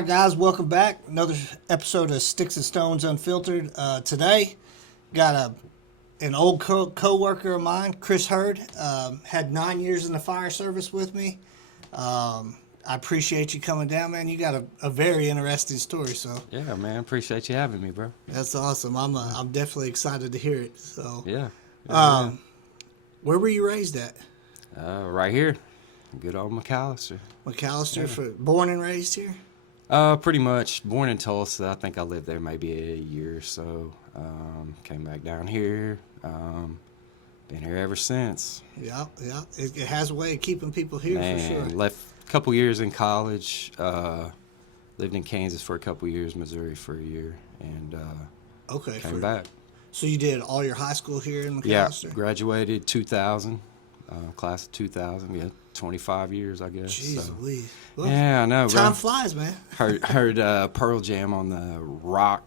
right, guys, welcome back. Another episode of Sticks and Stones Unfiltered. Today, got an old co-worker of mine, Chris Hearod. Had 9 years in the fire service with me. I appreciate you coming down, man. You got a very interesting story. So Yeah, man. Appreciate you having me, bro. that's awesome. I'm definitely excited to hear it. So Yeah. where were you raised at? Right here. Good old McAllister. McAllister, born and raised here. Pretty much. Born in Tulsa. I think I lived there maybe a year or so. Came back down here. Been here ever since. Yeah. It has a way of keeping people here for sure. Left a couple years in college. Lived in Kansas for a couple years, Missouri for a year, and came back. So you did all your high school here in Yeah, McAllister? graduated 2000, class of 2000. Yeah, 25 years, I guess. Jeez so. Louise. Well, Yeah, I know, bro. time flies, man. Heard Pearl Jam on the rock,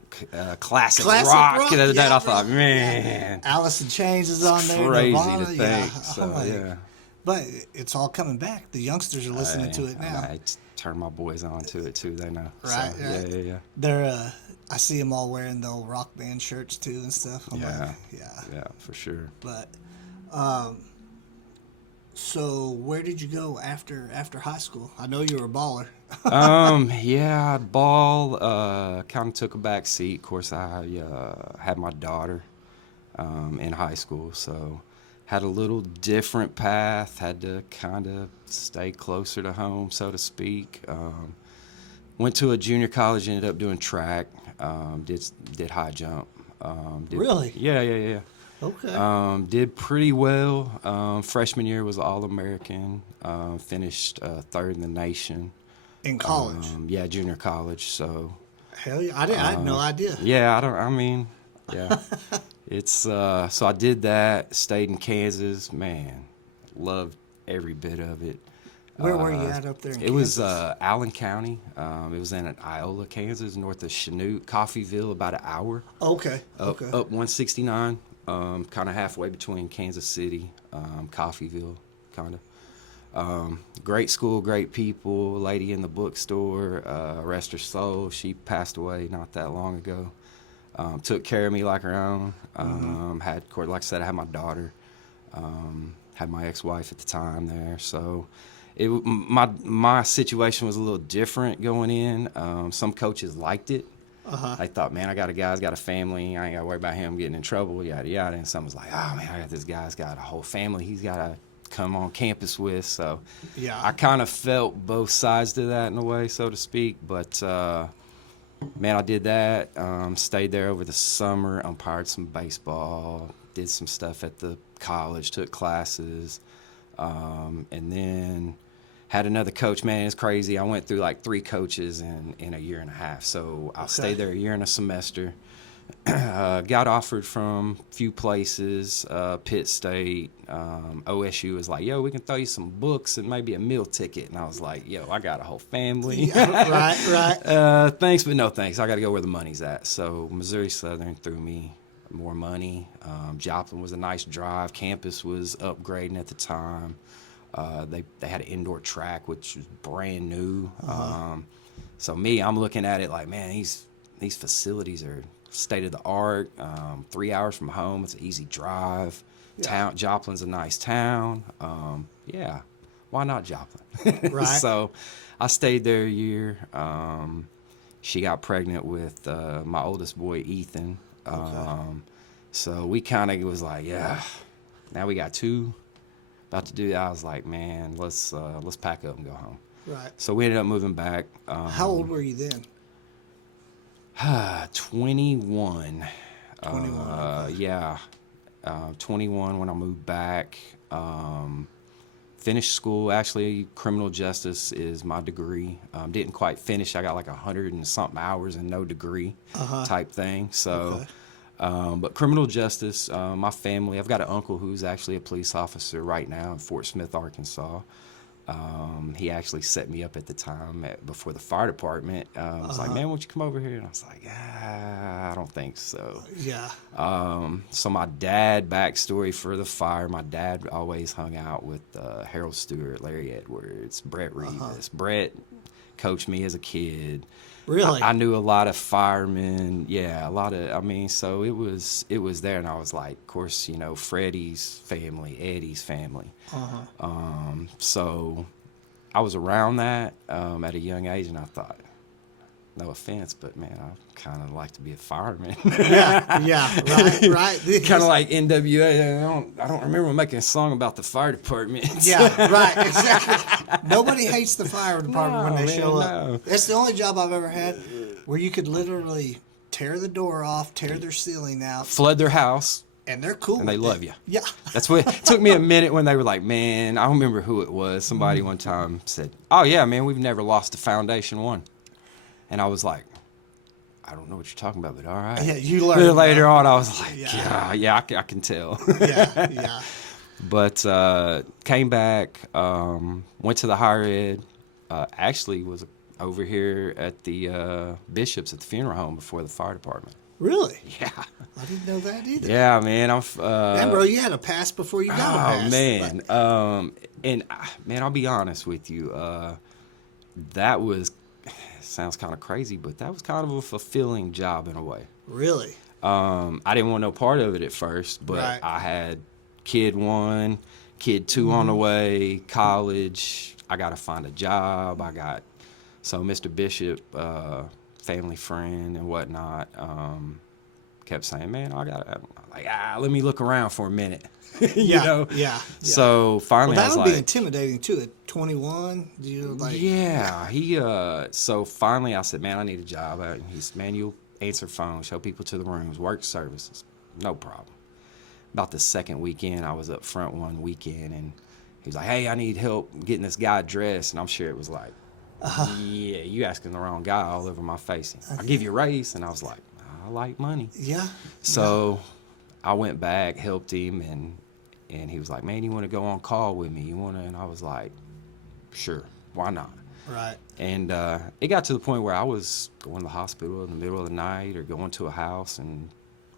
classic Classic rock the other day. yeah, I thought, bro. man, Alice in Chains is on there. crazy Nirvana, to think. Yeah. So, I'm like, yeah. But it's all coming back. The youngsters are listening to it now. I turn my boys on to it, too. They know. Right, So, right. Yeah. They're, I see them all wearing the old rock band shirts, too, and stuff. I'm Yeah. like, yeah. Yeah, for sure. But, so where did you go after high school? I know you were a baller. Yeah, ball, kind of took a back seat. Of course, I had my daughter in high school, so had a little different path, had to kind of stay closer to home, so to speak. Went to a junior college, ended up doing track, did high jump. Really? Yeah. Okay. Did pretty well. Freshman year was All-American. Finished third in the nation. In college? Yeah, junior college. So Hell yeah. I had no idea. yeah, yeah. It's so I did that. Stayed in Kansas. Man, loved every bit of it. Where were you at up there in It was Kansas? Allen County. It was in Iola, Kansas, north of Chanute. Coffeyville, about an hour. Okay. Up 169, kind of halfway between Kansas City, Coffeyville, kind of. Great school, great people. Lady in the bookstore, rest her soul. She passed away not that long ago. Took care of me like her own. Like I said, I had my daughter. Had my ex-wife at the time there, so my situation was a little different going in. Some coaches liked it. I thought, man, I got a guy's got a family. I ain't got to worry about him getting in trouble, yada, yada. And some was like, oh, man, I got this guy's got a whole family he's got to come on campus with. So Yeah. I kind of felt both sides to that in a way, so to speak. But, man, I did that. Stayed there over the summer, umpired some baseball, did some stuff at the college, took classes, and then had another coach. Man, it's crazy. I went through like 3 coaches in a year and a half. So I stayed there a year and a semester. Got offered from a few places, Pitt State, OSU was like, yo, we can throw you some books and maybe a meal ticket. And I was like, yo, I got a whole family. Right. Thanks, but no thanks. I got to go where the money's at. So Missouri Southern threw me more money. Joplin was a nice drive. Campus was upgrading at the time. They had an indoor track, which was brand new. So I'm looking at it like, man, these facilities are state of the art. 3 hours from home, it's an easy drive. Yeah. Joplin's a nice town. Yeah, why not Joplin? Right. So I stayed there a year. She got pregnant with my oldest boy, Ethan. So we kind of was like, yeah, now we got 2. About to do that. I was like, man, let's pack up and go home. Right. So we ended up moving back. How old were you then? 21. 21. Yeah. 21 when I moved back. Finished school. Actually, criminal justice is my degree. Didn't quite finish. I got like 100 and something hours and no degree type thing. So, but criminal justice, my family, I've got an uncle who's actually a police officer right now in Fort Smith, Arkansas. He actually set me up at the time before the fire department. Was like, man, won't you come over here? And I was like, I don't think so. Yeah. So my dad, backstory for the fire, my dad always hung out with Harold Stewart, Larry Edwards, Brett Reeves. Brett coached me as a kid. Really? I knew a lot of firemen. Yeah, a lot of. I mean, so it was there, and I was like, of course, you know, Freddie's family, Eddie's family. So I was around that at a young age, and I thought, no offense, but man, I kind of like to be a fireman. Yeah, right. Kind of like NWA. I don't remember making a song about the fire department. Yeah, right, exactly. Nobody hates the fire department when they man, show up. no. That's the only job I've ever had where you could literally tear the door off, tear their ceiling out, Flood their house, and they're cool. and they with love it. you. Yeah. That's what it took me a minute when they were like, man, I don't remember who it was. Somebody one time said, oh yeah, man, we've never lost a foundation one. And I was like, I don't know what you're talking about, but all right. Yeah, you learned. Then later on, I was like, Yeah. I can tell. Yeah. But came back, went to the higher ed. Actually was over here at the Bishops at the funeral home before the fire department. Really? Yeah. I didn't know that either. Yeah, man. Man, bro, you had a pass before you got a pass. Oh man, But- and man, I'll be honest with you. That was sounds kind of crazy, but that was kind of a fulfilling job in a way. really? I didn't want no part of it at first, but Right. I had kid 1, kid 2 on the way, college. I got to find a job. So Mr. Bishop, family friend and whatnot, kept saying, man, let me look around for a minute. you know? Yeah. So finally Well, I that was would like, be intimidating too. At 21, do you like? yeah, so finally I said, man, I need a job. He said, man, you'll answer phones, show people to the rooms, work services. No problem. About the second weekend, I was up front one weekend, and he was like, hey, I need help getting this guy dressed. And I'm sure it was like, yeah, you asking the wrong guy all over my face. I'll give you a raise. And I was like, I like money. Yeah. So I went back, helped him, and he was like, man, you want to go on call with me? And I was like, sure, why not? Right. And it got to the point where I was going to the hospital in the middle of the night or going to a house and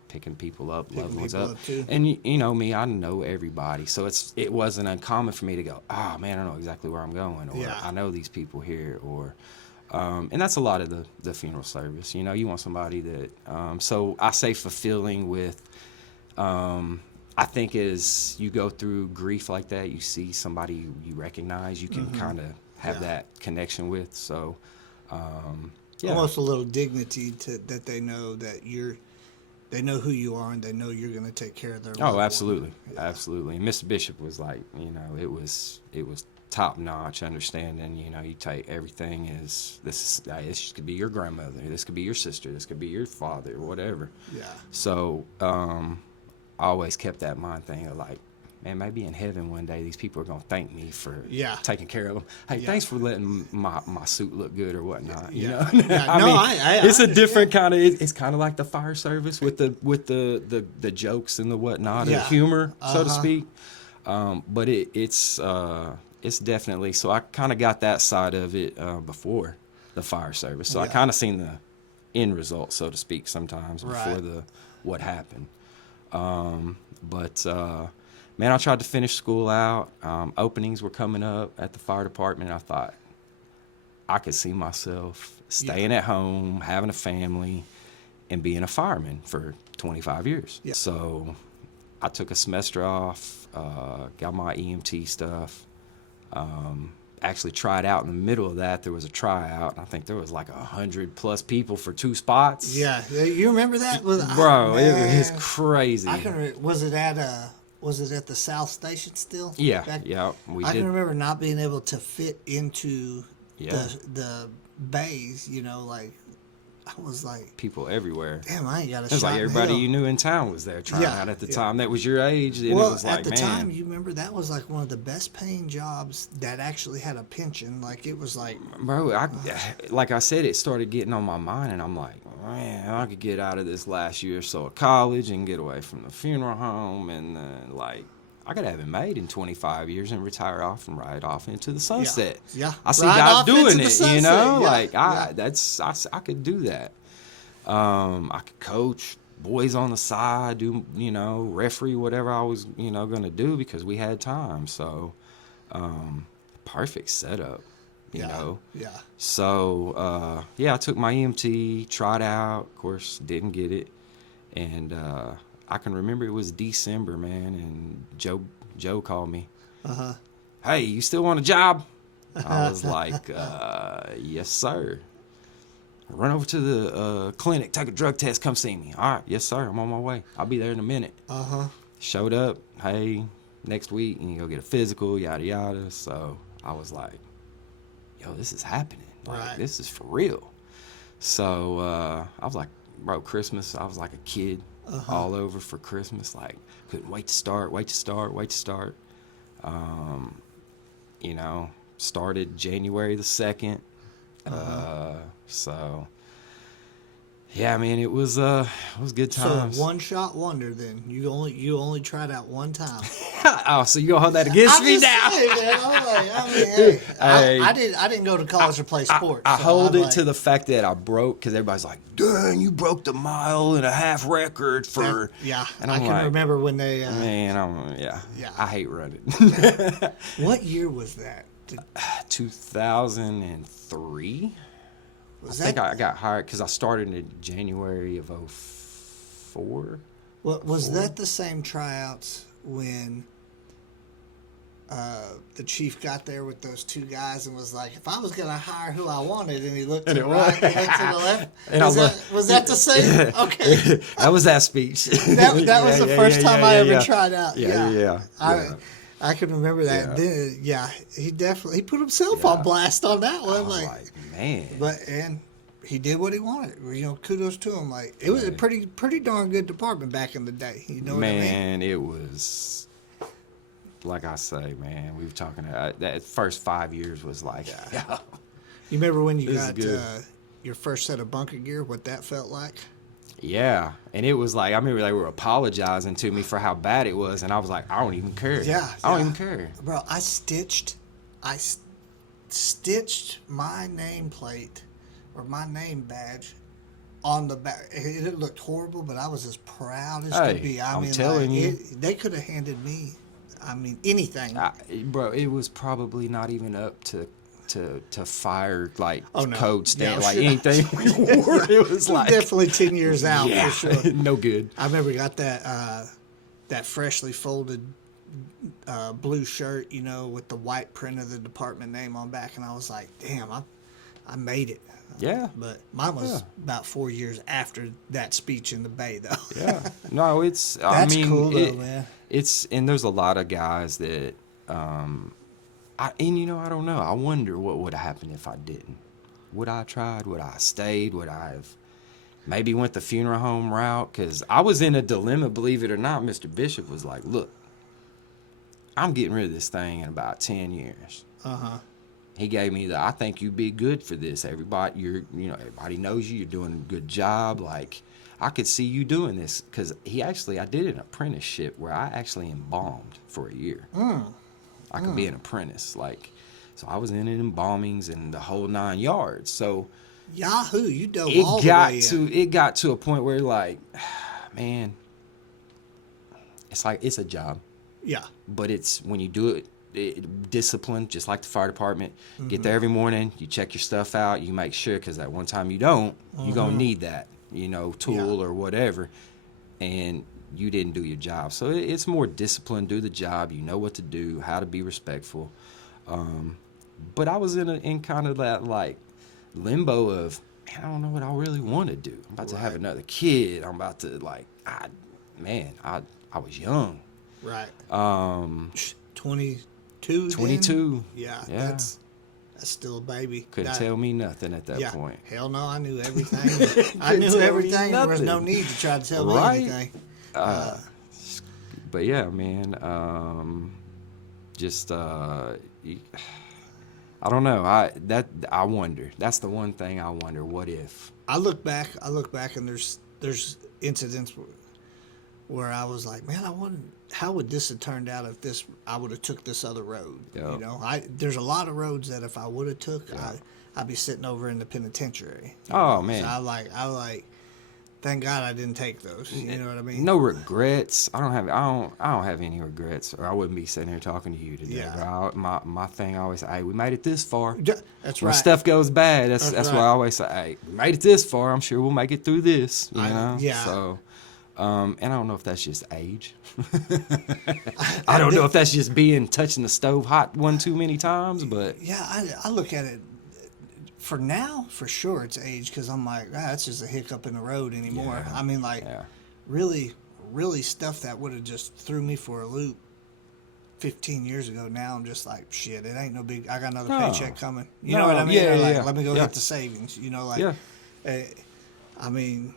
picking people up, loved ones people up. up, too. And you know me, I know everybody. So it wasn't uncommon for me to go, oh man, I know exactly where I'm going, or Yeah. I know these people here, or and that's a lot of the funeral service. You know, you want somebody that so I say fulfilling with I think as you go through grief like that, you see somebody you recognize, you can kind of have Yeah. that connection with. So, yeah. Almost a little dignity that they know that they know who you are and they know you're going to take care of their. loved Oh, one. absolutely, absolutely. And Mr. Bishop was like, you know, it was top notch understanding. You know, you take everything as this could be your grandmother, this could be your sister, this could be your father, whatever. Yeah. So I always kept that mind thing of like, man, maybe in heaven one day these people are gonna thank me for Yeah. taking care of them. Hey, Yeah. thanks for letting my suit look good or whatnot. You Yeah. know, Yeah. I No, mean, I it's a understand. different kind of. It's kind of like the fire service with the jokes and the whatnot, Yeah. and humor, so to Uh-huh. speak. But it's definitely. So I kind of got that side of it before the fire service. So I Yeah. kind of seen the end result, so to speak, sometimes before Right. what happened. But man, I tried to finish school out. Openings were coming up at the fire department. I thought I could see myself staying at home, having a family, and being a fireman for 25 years. Yeah. So I took a semester off, got my EMT stuff. Actually tried out in the middle of that. There was a tryout. I think there was like 100+ people for 2 spots. Yeah. You remember that? Bro, it was Man. crazy. Was it at the South Station still? Yeah, Back- yeah, we I did. can remember not being able to fit into Yeah. the bays. You know, like I was like, People everywhere. damn, I ain't got a It was shot like in everybody hell. you knew in town was there trying Yeah, out at the yeah. time that was your age. And Well, it was like, at the man, time, you remember that was like one of the best paying jobs that actually had a pension. Like it was like, bro, like I said, it started getting on my mind, and I'm like, man, I could get out of this last year or so of college and get away from the funeral home, and then like I could have it made in 25 years and retire off and ride off into the sunset. Yeah. I see Ride guys off into doing the it, sunset, you know, yeah, like yeah. I could do that. I could coach boys on the side, do, you know, referee, whatever I was, you know, going to do because we had time. So, perfect setup, you know. Yeah. So I took my EMT, tried out, of course, didn't get it, and I can remember it was December, man, and Joe called me. Hey, you still want a job? I was like, yes, sir. Run over to the clinic, take a drug test, come see me. All right, yes, sir, I'm on my way. I'll be there in a minute. Showed up, hey, next week, and you go get a physical, yada, yada. So I was like, yo, this is happening. Like, this is for real. So I was like, bro, Christmas, I was like a kid all over for Christmas. Like, couldn't wait to start. You know, started January the 2nd. So yeah, I mean, it was good times. So one shot wonder then. You only tried out one time. Oh, so you gonna hold that against me now? Saying, man, hey, I didn't go to college to play sports. I so hold I'm it like, to the fact that I broke, because everybody's like, dang, you broke the 1.5 mile record for. Yeah, and I I'm can like, remember when they. Man, Yeah. I hate running. What year was that? 2003. I think I got hired because I started in January of 04. Was that the same tryouts when the chief got there with those two guys and was like, if I was going to hire who I wanted, and he looked to the right, he looked to the left? Was that the same? Okay. That was that speech. That was the first time I ever tried out. Yeah. I can remember that. Yeah. Then, he put himself on blast on that one. I was like, man. And he did what he wanted. You know, kudos to him. Like, it was a pretty darn good department back in the day. You know what I mean? Man, it was, like I say, man, we were talking about that first 5 years was like, You remember when you got good. your first set of bunker gear, what that felt like? yeah. And it was like, I remember they were apologizing to me for how bad it was, and I was like, I don't even care. I don't even care. Bro, I stitched my nameplate or my name badge on the back. It looked horrible, but I was as proud as could be. I'm telling you. They could have handed me, anything. Bro, it was probably not even up to fire, like, Oh, no. code stand, Yeah, like sure. anything we wore. It was like Definitely 10 years out for sure. no good. I remember got that freshly folded blue shirt, you know, with the white print of the department name on back, and I was like, damn, I made it. Yeah. But mine was about 4 years after that speech in the Bay, though. Yeah. No, it's. That's cool, though, man. It's, and there's a lot of guys that, I don't know. I wonder what would have happened if I didn't. Would I have tried? Would I have stayed? Would I have maybe went the funeral home route? Because I was in a dilemma, believe it or not. Mr. Bishop was like, look, I'm getting rid of this thing in about 10 years. He gave me I think you'd be good for this. Everybody knows you. You're doing a good job. Like, I could see you doing this. Because I did an apprenticeship where I actually embalmed for a year. I could be an apprentice. Like, so I was in embalmings and the whole 9 yards. So Yahoo, you dove all the way in. It got to a point where, like, man, it's like, it's a job. Yeah. But it's, when you do it, discipline, just like the fire department. Get there every morning, you check your stuff out, you make sure, because that one time you don't, you're going to need that, tool or whatever, and you didn't do your job. So it's more discipline, do the job, you know what to do, how to be respectful. But I was in kind of that, like, limbo of, man, I don't know what I really want to do. I'm about to have another kid. I'm about to, like, I was young. Right. 22 22. Yeah. That's still a baby. Couldn't tell me nothing at that point. Hell no, I knew everything. I knew everything. There was no need to try to tell me anything. But yeah, man, I don't know. I wonder. That's the one thing I wonder. What if? I look back and there's incidents where I was like, man, I wonder how would this have turned out if I would have took this other road. Yep. You know, there's a lot of roads that if I would have took, I'd be sitting over in the penitentiary. Oh man. So I like thank God I didn't take those. You know what I mean? No regrets. I don't have any regrets, or I wouldn't be sitting here talking to you today. Yeah. But my thing I always say, hey, we made it this far. That's When right. stuff goes bad, that's That's why I right. always say, hey, we made it this far. I'm sure we'll make it through this. You know? Yeah. So, and I don't know if that's just age. I don't know if that's just touching the stove hot one too many times, but Yeah, I look at it for now, for sure it's age, because I'm like, that's just a hiccup in the road anymore. Yeah. I mean, like, yeah. really stuff that would have just threw me for a loop 15 years ago. Now I'm just like, shit, it ain't no big, I got another No. paycheck coming. You No, know what I mean? yeah, Or like, yeah, let me go yeah. hit the savings, you know, like, Yeah. I mean,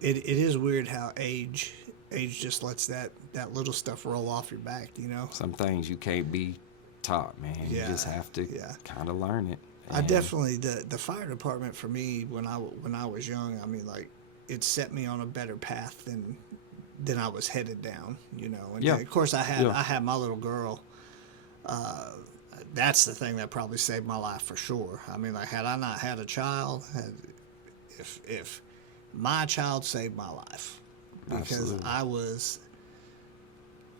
it is weird how age just lets that little stuff roll off your back, you know? Some things you can't be taught, man. You Yeah, just have to yeah. kind of learn it. I And- definitely the fire department for me when I was young. I mean, like, it set me on a better path than I was headed down. You know, and Yeah. of course I had Yeah. my little girl. That's the thing that probably saved my life for sure. I mean, like, had I not had a child, if my child saved my life, because Absolutely. I was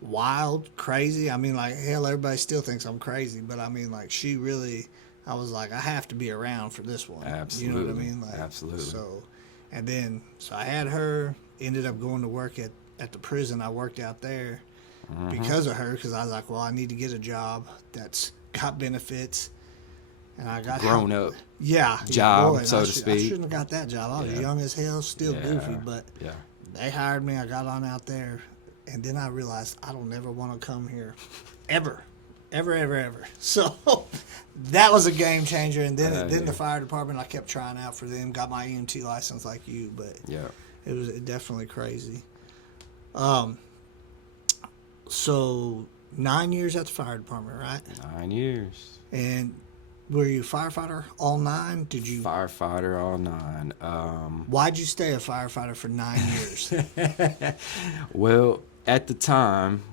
wild, crazy. I mean, like, hell, everybody still thinks I'm crazy, but I mean, like, she really, I was like, I have to be around for this one. Absolutely. You know what I mean? Like, Absolutely. So, and then, so I had her, ended up going to work at the prison. I worked out there because of her, because I was like, well, I need to get a job that's got benefits. And I got Grown up. Yeah. job, boy, and so I to I speak. shouldn't have got that job. I was Yeah. young as hell, still Yeah. goofy, but Yeah. they hired me. I got on out there, and then I realized I don't ever want to come here, ever. So that was a game changer. And then Yeah. the fire department, I kept trying out for them. Got my EMT license like you, but Yeah. it was definitely crazy. So 9 years at the fire department, right? 9 years. And were you a firefighter all 9? Did you? Firefighter all 9. Why'd you stay a firefighter for 9 years? Well, at the time,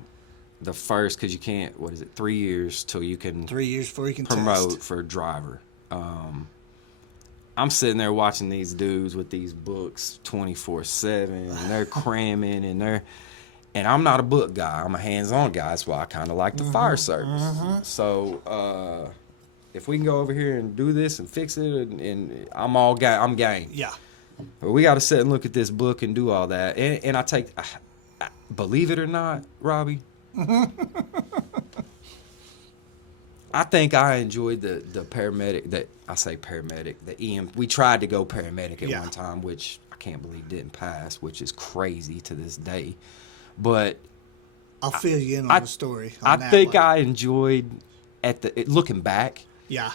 the first, because you can't, 3 years till you can 3 years before you can promote test. for driver. I'm sitting there watching these dudes with these books 24/7, and they're cramming, and I'm not a book guy. I'm a hands-on guy. That's why I kind of like the fire service. So if we can go over here and do this and fix it, and I'm game. Yeah. But we got to sit and look at this book and do all that. And I believe it or not, Robbie, I think I enjoyed the paramedic, the EM. We tried to go paramedic at Yeah. one time, which I can't believe didn't pass, which is crazy to this day. But I'll fill you in on the story. On I that think one. I enjoyed, looking back, Yeah.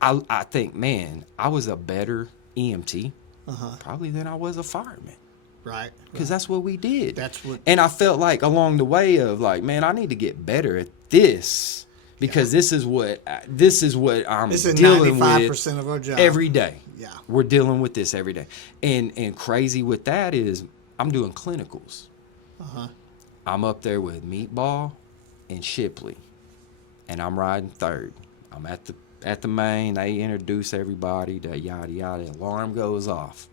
I think, man, I was a better EMT Uh-huh. probably than I was a fireman. Right. Because that's what we did. That's what. And I felt like along the way of like, man, I need to get better at this because this is what I'm This is dealing 95% with of our job. every day. Yeah. We're dealing with this every day. And crazy with that is I'm doing clinicals. Uh-huh. I'm up there with Meatball and Shipley, and I'm riding third. I'm at the main. They introduce everybody. The yada yada. Alarm goes off.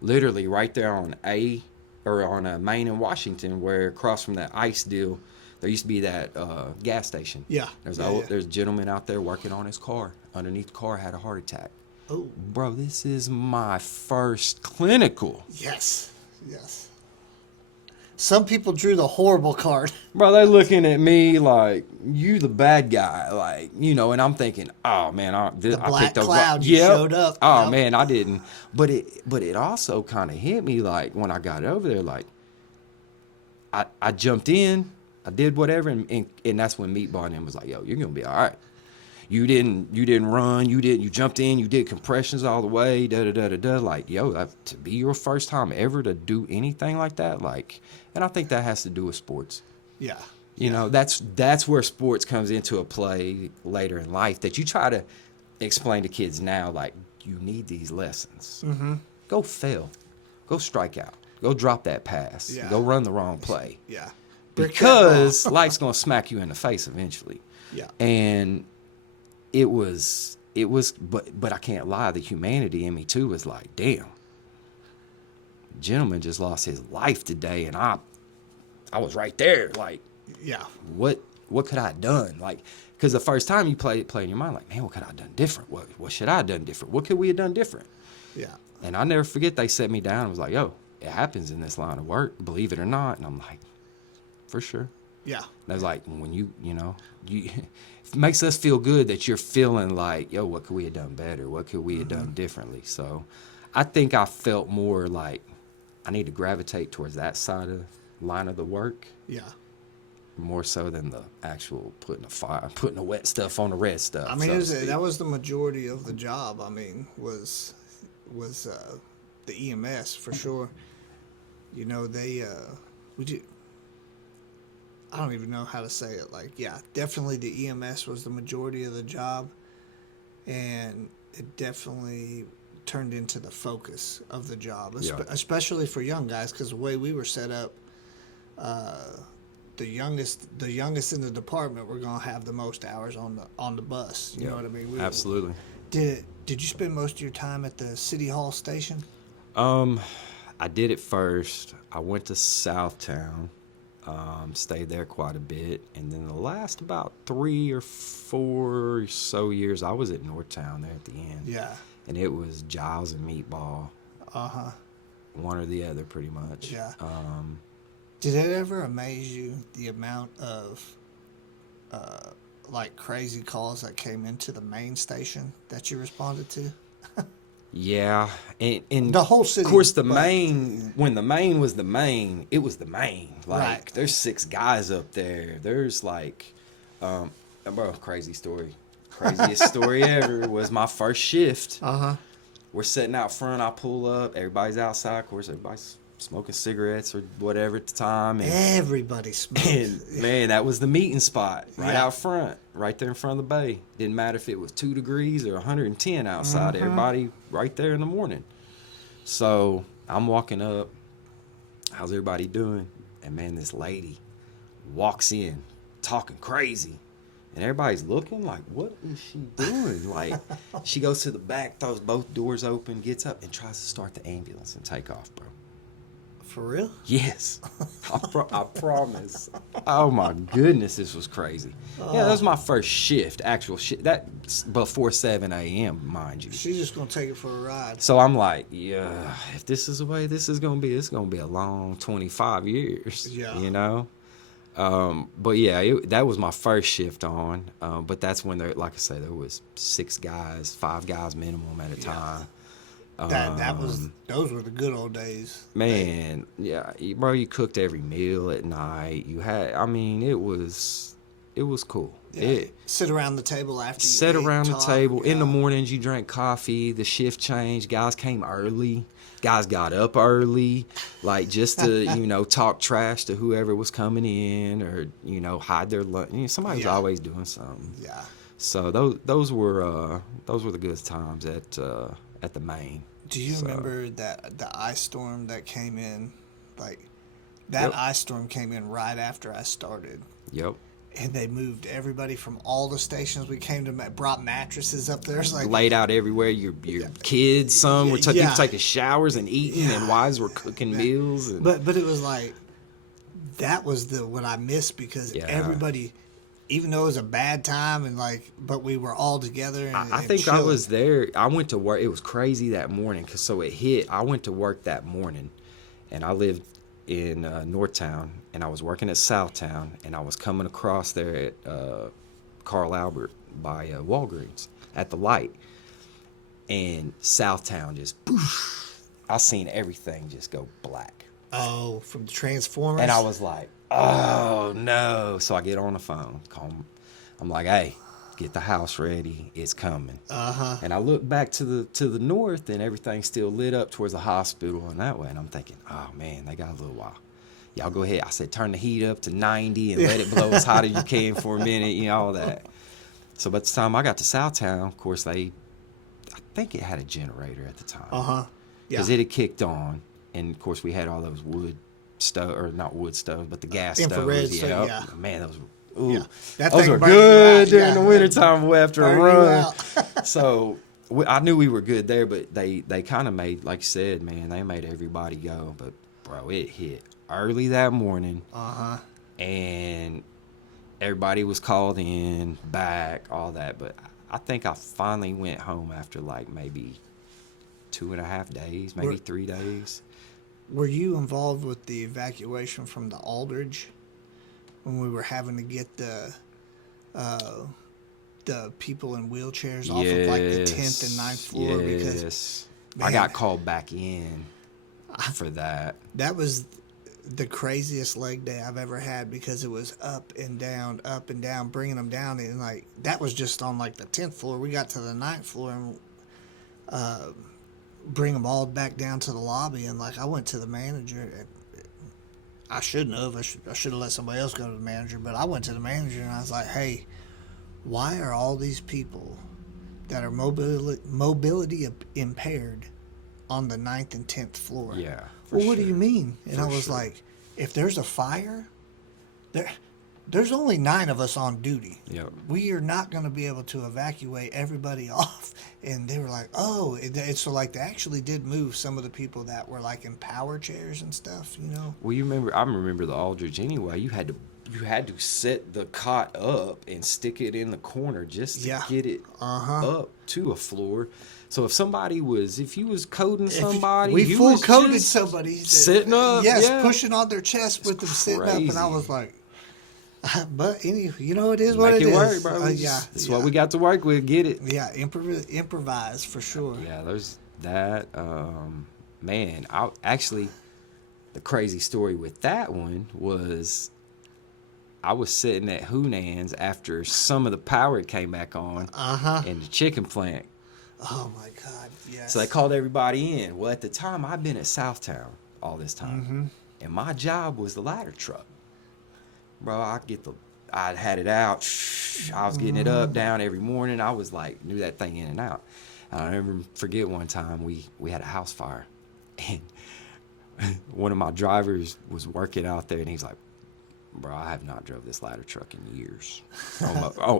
Literally right there on a Main in Washington, where across from that ice deal, there used to be that gas station. Yeah. There's Yeah, yeah. there's a gentleman out there working on his car. Underneath the car had a heart attack. Oh. Bro, this is my first clinical. Yes. Yes. Some people drew the horrible card. Bro, they're looking at me like, you the bad guy. Like, and I'm thinking, oh, man, I black picked up. cloud, you Yep. showed up, Oh, yep. man, I didn't. But it also kind of hit me, like, when I got over there, like, I jumped in, I did whatever, and that's when Meatball and him was like, yo, you're going to be all right. You didn't run, you jumped in, you did compressions all the way, da-da-da-da-da. Like, yo, to be your first time ever to do anything like that, like, and I think that has to do with sports. Yeah. You know, that's where sports comes into a play later in life, that you try to explain to kids now, like, you need these lessons. Mm-hmm. Go fail. Go strike out. Go drop that pass. Yeah. Go run the wrong play. Yeah. Because life's going to smack you in the face eventually. Yeah. And it was, but I can't lie, the humanity in me too was like, damn, gentleman just lost his life today, and I was right there. Like, Yeah. what could I have done? Like, because the first time you play in your mind, like, man, what could I have done different? What should I have done different? What could we have done different? Yeah. And I never forget, they set me down and was like, yo, it happens in this line of work, believe it or not. And I'm like, for sure. Yeah. And I was like, when you it makes us feel good that you're feeling like, yo, what could we have done better? What could we have done differently? So I think I felt more like I need to gravitate towards that side of line of the work. Yeah. More so than the actual putting the wet stuff on the red stuff. I mean, so that was the majority of the job. I mean, was the EMS for sure. You know, they I don't even know how to say it. Like, yeah, definitely the EMS was the majority of the job, and it definitely turned into the focus of the job, especially for young guys, because the way we were set up. The youngest in the department were gonna have the most hours on the bus. You know what I mean? Absolutely. Did you spend most of your time at the City Hall station? I did it first. I went to Southtown, stayed there quite a bit, and then the last about 3 or 4 or so years, I was at Northtown there at the end. Yeah. And it was Giles and Meatball. One or the other, pretty much. Yeah. Did it ever amaze you the amount of like crazy calls that came into the main station that you responded to? Yeah, and the whole city. Of course, when the main was the main, it was the main. Like, right. There's 6 guys up there. There's like, bro, crazy story. Craziest story ever was my first shift. We're sitting out front. I pull up. Everybody's outside. Of course, everybody's smoking cigarettes or whatever at the time. And, everybody smoked. And man, that was the meeting spot right out front, right there in front of the bay. Didn't matter if it was 2 degrees or 110 outside. Everybody right there in the morning. So I'm walking up. How's everybody doing? And man, this lady walks in talking crazy. And everybody's looking like, what is she doing? Like, she goes to the back, throws both doors open, gets up, and tries to start the ambulance and take off, bro. For real? Yes. I promise. Oh, my goodness, this was crazy. Yeah, that was my first shift, actual shift. That before 7 a.m., mind you. She's just going to take it for a ride. So I'm like, yeah, if this is the way this is going to be, it's going to be a long 25 years, you know? But yeah, that was my first shift on. But that's when like I say, there was 6 guys, 5 guys minimum at a time. Those were the good old days. Man, yeah, bro, you cooked every meal at night. It was cool. Yeah. Sit around the table after you Sit around the table. Yeah. In the mornings, you drank coffee. The shift changed. Guys came early. Guys got up early, like just to, talk trash to whoever was coming in or, hide their lunch. Somebody was always doing something. Yeah. So those were the good times at the main. Do you remember the ice storm that came in? Like, that ice storm came in right after I started. Yep. And they moved everybody from all the stations we came to, brought mattresses up there. It's like laid out everywhere. Your kids, some were taking showers and eating, and wives were cooking meals. And... But it was like, that was what I missed because everybody, even though it was a bad time but we were all together. And, I think chilling. I was there. I went to work. It was crazy that morning so it hit. I went to work that morning, and I lived in Northtown, and I was working at Southtown, and I was coming across there at Carl Albert by Walgreens at the light, and Southtown just poof, I seen everything just go black. Oh, from the Transformers? And I was like, oh no. So I get on the phone, call them. I'm like, hey, get the house ready, it's coming. And I look back to the north, and everything's still lit up towards the hospital and that way, and I'm thinking, oh man, they got a little while. Y'all go ahead. I said, turn the heat up to 90 and let it blow as hot as you can for a minute, all that. So by the time I got to Southtown, of course, I think it had a generator at the time. Because it had kicked on, and of course we had all those wood stove, or not wood stoves, but the gas infrared stoves. Man, those were. Ooh, that those thing are good during the yeah. wintertime after a run. So I knew we were good there, but they kind of made, like you said, man, they made everybody go. But bro, it hit early that morning, and everybody was called in, back, all that. But I think I finally went home after like maybe 2.5 days, maybe 3 days. Were you involved with the evacuation from the Aldridge when we were having to get the people in wheelchairs off of like the 10th and 9th floor? Because I got called back in for that. That was the craziest leg day I've ever had, because it was up and down, bringing them down. And like, that was just on like the 10th floor. We got to the 9th floor and bring them all back down to the lobby. And like, I went to the manager. I shouldn't have. I should have let somebody else go to the manager. But I went to the manager and I was like, hey, why are all these people that are mobility impaired on the 9th and 10th floor? Yeah. Well, what do you mean? And I was sure. like, if there's a fire, there's only 9 of us on duty. Yep. We are not going to be able to evacuate everybody off. And they were like, oh, so like they actually did move some of the people that were like in power chairs and stuff, you know? Well, I remember the Aldridge anyway. You had to set the cot up and stick it in the corner just to get it up to a floor. So if you was coding somebody, we full coded somebody sitting up, pushing on their chest with them sitting up, and I was like, but it is what Make it is. Work, bro. It's what we got to work with. Get it? Yeah, improvise for sure. Yeah, there's that. Man, the crazy story with that one was, I was sitting at Hunan's after some of the power came back on in the chicken plant. Oh my God! Yes. So they called everybody in. Well, at the time, I'd been at Southtown all this time, and my job was the ladder truck. Bro, I'd had it out. I was getting it up, down every morning. I was like, knew that thing in and out. And I never forget one time we had a house fire, and one of my drivers was working out there, and he's like, bro, I have not drove this ladder truck in years.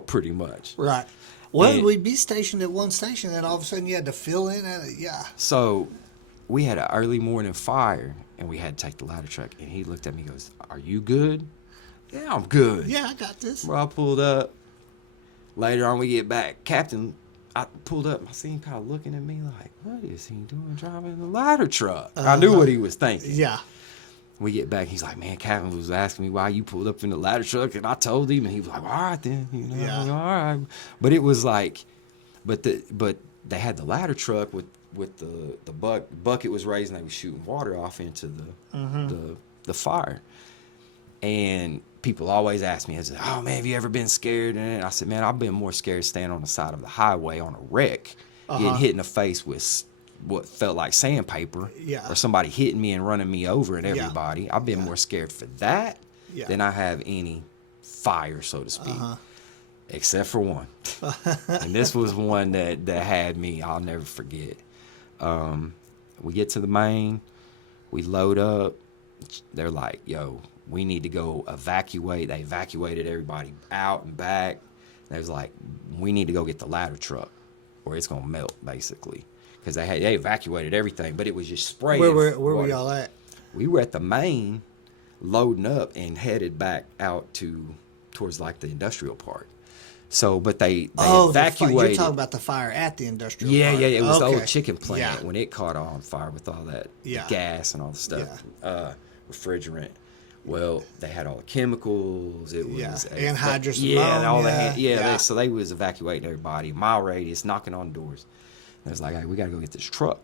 Pretty much. Right. Well, we'd be stationed at one station, and all of a sudden you had to fill in at it. Yeah. So we had an early morning fire, and we had to take the ladder truck. And he looked at me and goes, are you good? Yeah, I'm good. Yeah, I got this. Bro, I pulled up. Later on, we get back. Captain, I pulled up. I seen him kind of looking at me like, what is he doing driving the ladder truck? I knew what he was thinking. Yeah. We get back, he's like, man, Captain was asking me why you pulled up in the ladder truck, and I told him, and he was like, all right then, all right. But it was like, but they had the ladder truck with the bucket was raised, and they was shooting water off into the fire. And people always ask me, I said, oh man, have you ever been scared? And I said, man, I've been more scared standing on the side of the highway on a wreck, getting hit in the face with what felt like sandpaper, or somebody hitting me and running me over and everybody. I've been more scared for that than I have any fire, so to speak, except for one. And this was one that had me, I'll never forget. We get to the main, we load up. They're like, yo, we need to go evacuate. They evacuated everybody out and back. They was like, we need to go get the ladder truck or it's going to melt, basically. Because they evacuated everything, but it was just spraying. Where were y'all at? We were at the main, loading up and headed back out towards like the industrial park. So, but they evacuated. You're talking about the fire at the industrial park. Yeah. It was the old chicken plant when it caught on fire with all that gas and all the stuff, refrigerant. Well, they had all the chemicals. It was anhydrous ammonia. So they was evacuating everybody, mile radius, knocking on doors. And it was like, hey, we got to go get this truck.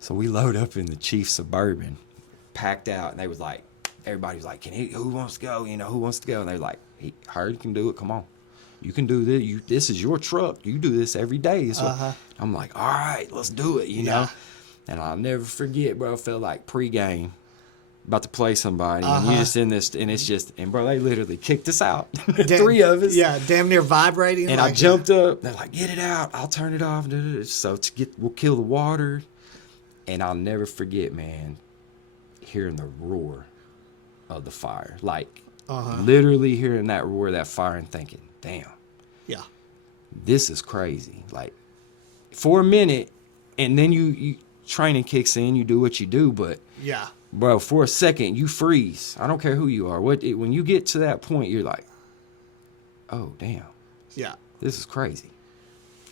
So we load up in the Chief Suburban, packed out, and they was like, everybody was like, who wants to go? Who wants to go? And they were like, Hearod can do it. Come on. You can do this. This is your truck. You do this every day. So I'm like, all right, let's do it, you know? And I'll never forget, bro, it felt like pregame, about to play somebody, and you just in this, and it's just, and bro, they literally kicked us out. 3 of us. Yeah, damn near vibrating. And I jumped up. They're like, get it out. I'll turn it off. So we'll kill the water. And I'll never forget, man, hearing the roar of the fire. Like, literally hearing that roar of that fire and thinking, damn. Yeah. This is crazy. Like, for a minute, and then you training kicks in, you do what you do, but Yeah. bro, for a second you freeze. I don't care who you are. When you get to that point, you're like, oh damn, Yeah. this is crazy.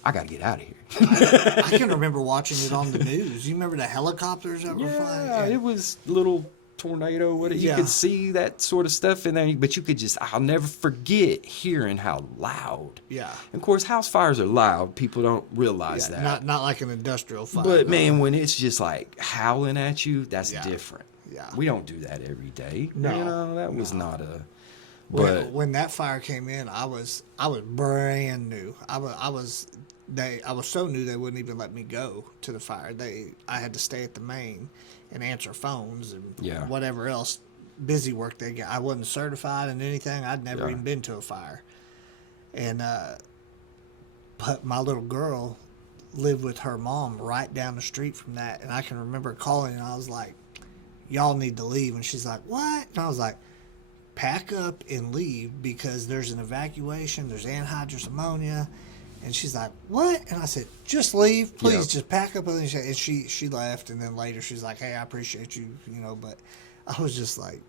I gotta get out of here. I can remember watching it on the news. You remember the helicopters that were flying? Yeah, it was little tornado. What you Yeah. could see that sort of stuff in there, but you could just, I'll never forget hearing how loud. Yeah. And of course, house fires are loud. People don't realize Yeah, that. not like an industrial fire. But no. man, when it's just like howling at you, that's Yeah. different. Yeah. We don't do that every day. No. You know, that was not a. When, But when that fire came in, I was brand new. I was so new they wouldn't even let me go to the fire. I had to stay at the main and answer phones and Yeah. whatever else busy work they got. I wasn't certified in anything. I'd never Yeah. even been to a fire. And but my little girl lived with her mom right down the street from that, and I can remember calling and I was like, y'all need to leave. And she's like, what? And I was like, pack up and leave because there's an evacuation, there's anhydrous ammonia. And she's like, what? And I said, just leave, please. Yep. Just pack up. And she left. And then later she's like, hey, I appreciate you, but I was just like,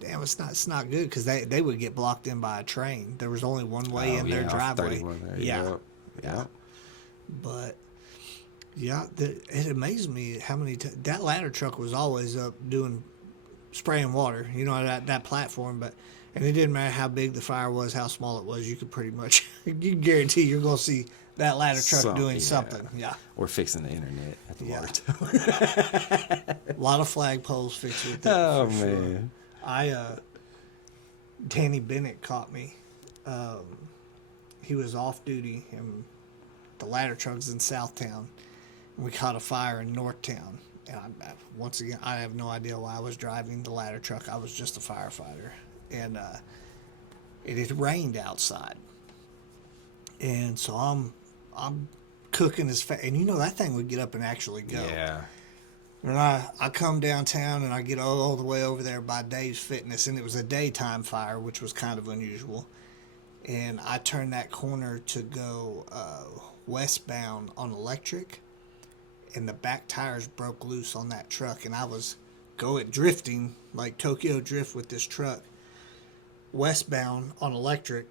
damn, it's not good because they would get blocked in by a train. There was only one way in their off driveway. 31 there. Yeah. Yeah. But yeah, it amazed me how many that ladder truck was always up doing spraying water, that platform. But and it didn't matter how big the fire was, how small it was. You could pretty much you can guarantee you're gonna see that ladder truck doing something. Yeah, Or fixing the internet at the Yeah. water tower. a lot of flagpoles fixed with it. Oh for sure. man. Danny Bennett caught me. He was off duty, and the ladder truck's in Southtown. And we caught a fire in Northtown. And once again, I have no idea why I was driving the ladder truck. I was just a firefighter. And it had rained outside. And so I'm cooking as fast. And that thing would get up and actually go. Yeah. And I come downtown and I get all the way over there by Dave's Fitness, and it was a daytime fire, which was kind of unusual. And I turned that corner to go westbound on Electric, and the back tires broke loose on that truck, and I was drifting like Tokyo Drift with this truck westbound on Electric,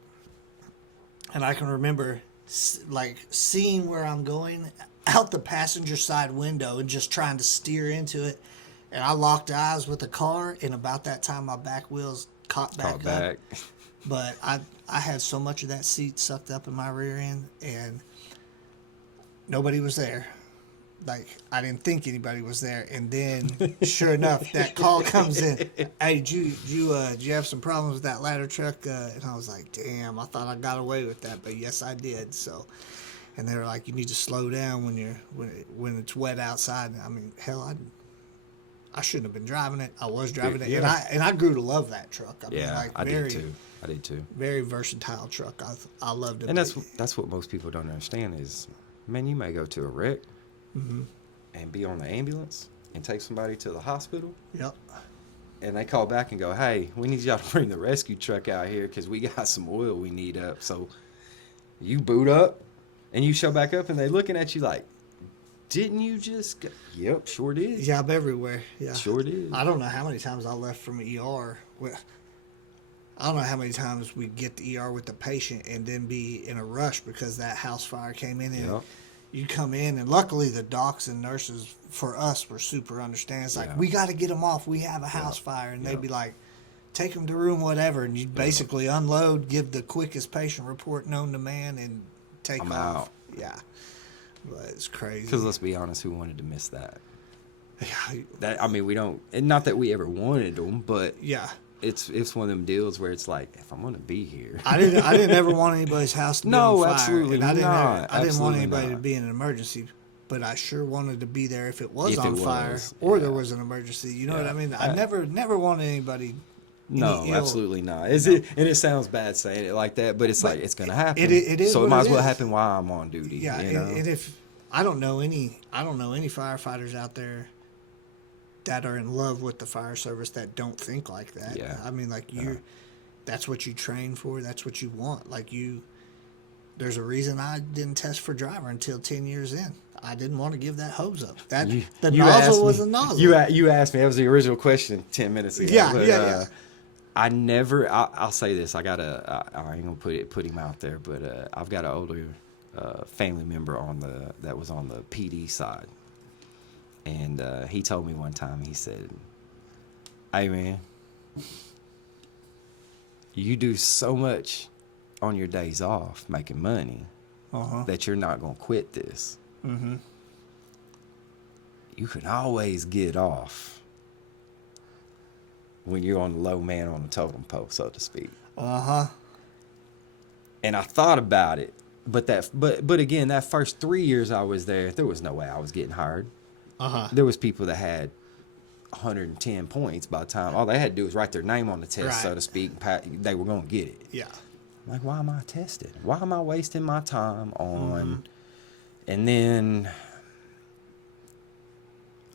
and I can remember seeing where I'm going out the passenger side window and just trying to steer into it, and I locked eyes with the car, and about that time my back wheels caught back up. But I had so much of that seat sucked up in my rear end, and nobody was there. Like, I didn't think anybody was there. And then, sure enough, that call comes in. Hey, did you have some problems with that ladder truck? And I was like, damn, I thought I got away with that. But yes, I did. So, and they were like, you need to slow down when it's wet outside. I mean, hell, I shouldn't have been driving it. I was driving it. Yeah. And I grew to love that truck. I mean, I did too. I did too. Very versatile truck. I loved it. And that's what most people don't understand is, man, you may go to a wreck and be on the ambulance and take somebody to the hospital. Yep. And they call back and go, hey, we need y'all to bring the rescue truck out here because we got some oil we need up. So you boot up and you show back up and they looking at you like, didn't you just go? Yep, sure did. Yeah, I'm everywhere. Yeah. Sure did. I don't know how many times I left from ER. I don't know how many times we get the ER with the patient and then be in a rush because that house fire came in. And you come in, and luckily the docs and nurses for us were super understanding. It's like, we got to get them off. We have a house fire. And they'd be like, take them to room whatever. And you'd basically unload, give the quickest patient report known to man, and take I'm off. out. Yeah. But it's crazy. Because let's be honest, who wanted to miss that? Yeah. We don't, and not that we ever wanted them, but Yeah. it's one of them deals where it's like, if I'm gonna be here, I didn't ever want anybody's house to be on fire. Absolutely And I didn't not. I didn't want Absolutely anybody not. to be in an emergency, but I sure wanted to be there if it was If on it fire was, or there was an emergency. You know what Yeah. I mean? I never wanted anybody. No, ill. absolutely not. And it sounds bad saying it like that, but it's like, it's gonna happen. It is so what it might it as well is. happen while I'm on duty. Yeah, you know? and if I don't know any firefighters out there that are in love with the fire service that don't think like that. Yeah. I mean, like that's what you train for. That's what you want. Like there's a reason I didn't test for driver until 10 years in. I didn't want to give that hose up. The nozzle was a nozzle. You asked me. That was the original question 10 minutes ago. Yeah, but, yeah. I never. I'll say this. I ain't gonna put him out there, but I've got an older family member that was on the PD side, and he told me one time. He said, "Hey man, you do so much on your days off making money that you're not gonna quit this. Mm-hmm. You can always get off when you're on the low man on the totem pole, so to speak." And I thought about it, but again, that first 3 years I was there was no way I was getting hired. There was people that had 110 points by the time all they had to do was write their name on the test, so to speak. They were gonna get it. Yeah. I'm like, why am I testing? Why am I wasting my time on? And then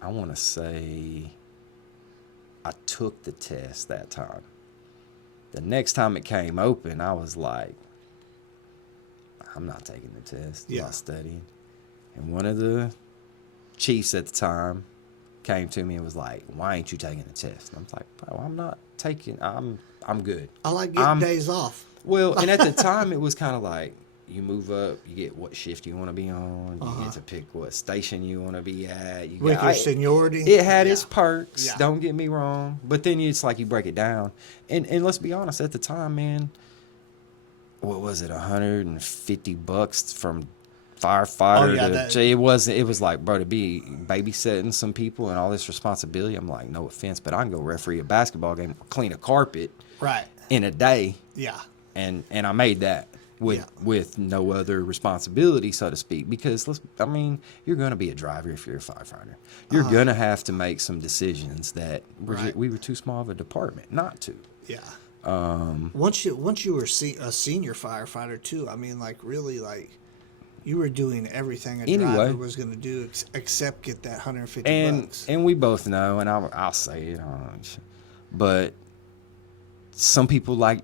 I want to say I took the test that time. The next time it came open, I was like, I'm not taking the test. I'm not studying. And one of the chiefs at the time came to me and was like, why ain't you taking the test? And I'm like, bro, I'm not taking, I'm good. I like getting days off. Well, and at the time it was kind of like, you move up, you get what shift you want to be on, you get to pick what station you want to be at. With your seniority. It had its perks, don't get me wrong. But then it's like you break it down. And let's be honest, at the time, man, what was it, $150 from firefighter it was like, bro, to be babysitting some people and all this responsibility. I'm like, no offense, but I can go referee a basketball game, clean a carpet in a day. Yeah. And I made that with no other responsibility, so to speak, because you're going to be a driver if you're a firefighter. You're going to have to make some decisions that we were too small of a department not to. Yeah. Once you were a senior firefighter too, you were doing everything a driver was going to do except get that $150. And we both know, and I'll say it, but some people like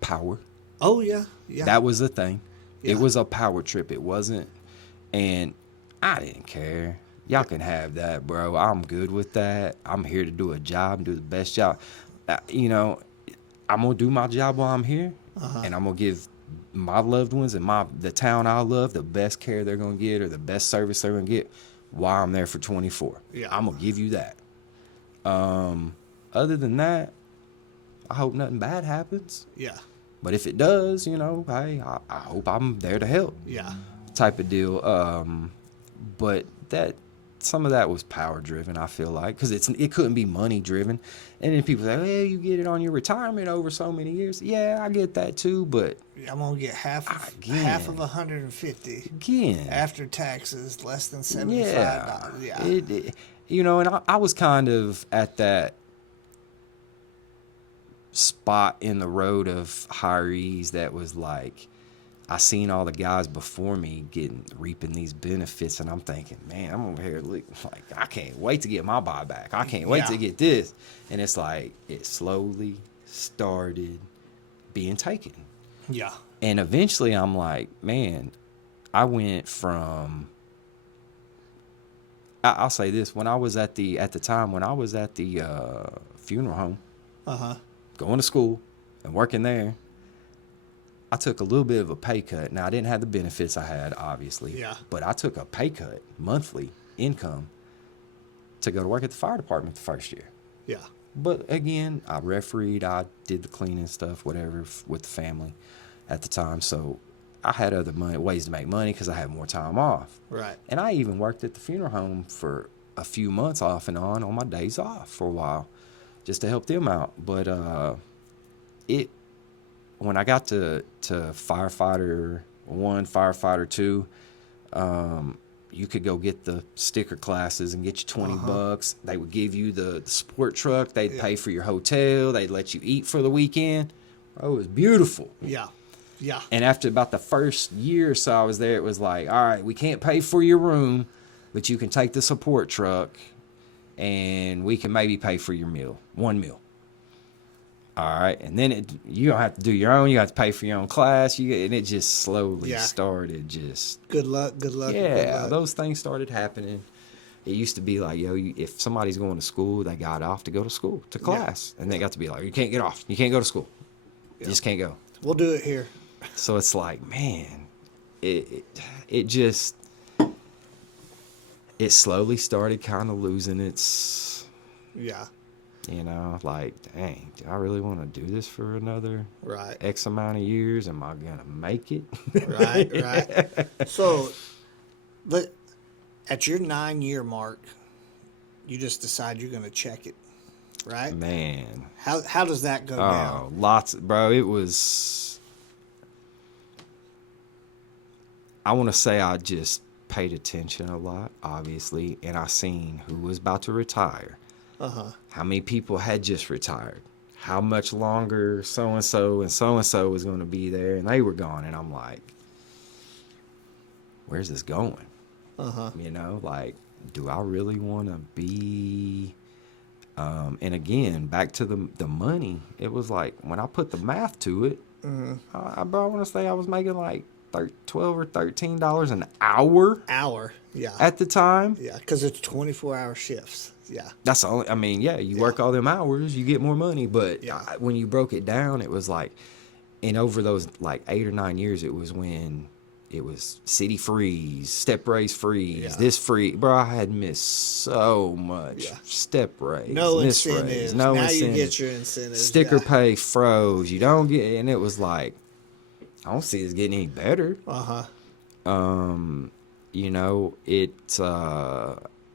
power. Oh yeah. That was the thing. Yeah. It was a power trip. It wasn't, and I didn't care. Y'all can have that, bro. I'm good with that. I'm here to do a job, do the best job. I'm gonna do my job while I'm here, and I'm gonna give my loved ones and the town I love the best care they're gonna get or the best service they're gonna get while I'm there for 24. Yeah. I'm gonna give you that. Other than that, I hope nothing bad happens. Yeah. But if it does, hey, I hope I'm there to help. Yeah. Type of deal. But some of that was power driven, I feel like, because it couldn't be money driven. And then people say, well, you get it on your retirement over so many years. Yeah, I get that too, but I'm gonna get half of 150 again after taxes, less than $75. Yeah. And I was kind of at that spot in the road of hirees that was like, I seen all the guys before me reaping these benefits, and I'm thinking, man, I'm over here like I can't wait to get my buyback. I can't wait to get this. And it's like it slowly started being taken. Yeah. And eventually I'm like, man, I went from I'll say this, when I was at the funeral home, going to school and working there, I took a little bit of a pay cut. Now, I didn't have the benefits I had, obviously. Yeah. But I took a pay cut, monthly income, to go to work at the fire department the first year. Yeah. But again, I refereed, I did the cleaning stuff, whatever, with the family at the time. So I had other ways to make money because I had more time off. Right. And I even worked at the funeral home for a few months off and on my days off for a while, just to help them out. But when I got to firefighter 1, firefighter 2, you could go get the sticker classes and get you $20. They would give you the sport truck. They'd pay for your hotel. They'd let you eat for the weekend. Oh, it was beautiful. Yeah. Yeah. And after about the first year or so I was there, it was like, all right, we can't pay for your room, but you can take the support truck and we can maybe pay for your meal, one meal. All right, and then you don't have to do your own. You have to pay for your own class. And it just slowly Yeah. started just. Good luck. Good luck. Yeah, Good luck. those things started happening. It used to be like, if somebody's going to school, they got off to go to school, to class. And they got to be like, you can't get off. You can't go to school. You just can't go. We'll do it here. So it's like, man, it just, it slowly started kind of losing its, Yeah. like, dang, do I really want to do this for another Right. X amount of years? Am I going to make it? Right. So, at your 9-year mark, you just decide you're going to check it, right? Man. How does that go down? Lots, bro. It was, I want to say I just paid attention a lot, obviously, and I seen who was about to retire. How many people had just retired? How much longer so-and-so was going to be there, and they were gone. And I'm like, where's this going? Like, do I really want to be... and again, back to the money, it was like, when I put the math to it, I want to say I was making like $12 or $13 an hour. Yeah. At the time. Yeah, because it's 24-hour shifts. Yeah. That's the only, you work all them hours, you get more money. But Yeah. when you broke it down, it was like, and over those like 8 or 9 years, it was when it was city freeze, step raise freeze, this free. Bro, I had missed so much. Yeah. Step raise, No this incentives. raise, no now incentives. you get your incentives. Sticker yeah. pay froze. You don't get, and it was like, I don't see this getting any better.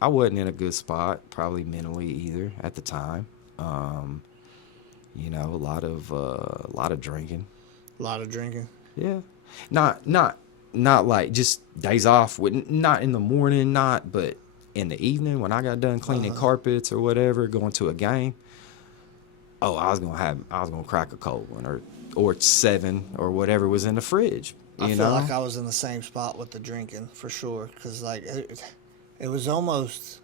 I wasn't in a good spot, probably mentally either at the time. A lot of drinking. A lot of drinking. Yeah, not like just days off. Not in the morning, but in the evening when I got done cleaning carpets or whatever, going to a game. Oh, I was gonna crack a cold one or 7 or whatever was in the fridge. I feel like I was in the same spot with the drinking for sure, because like it was almost.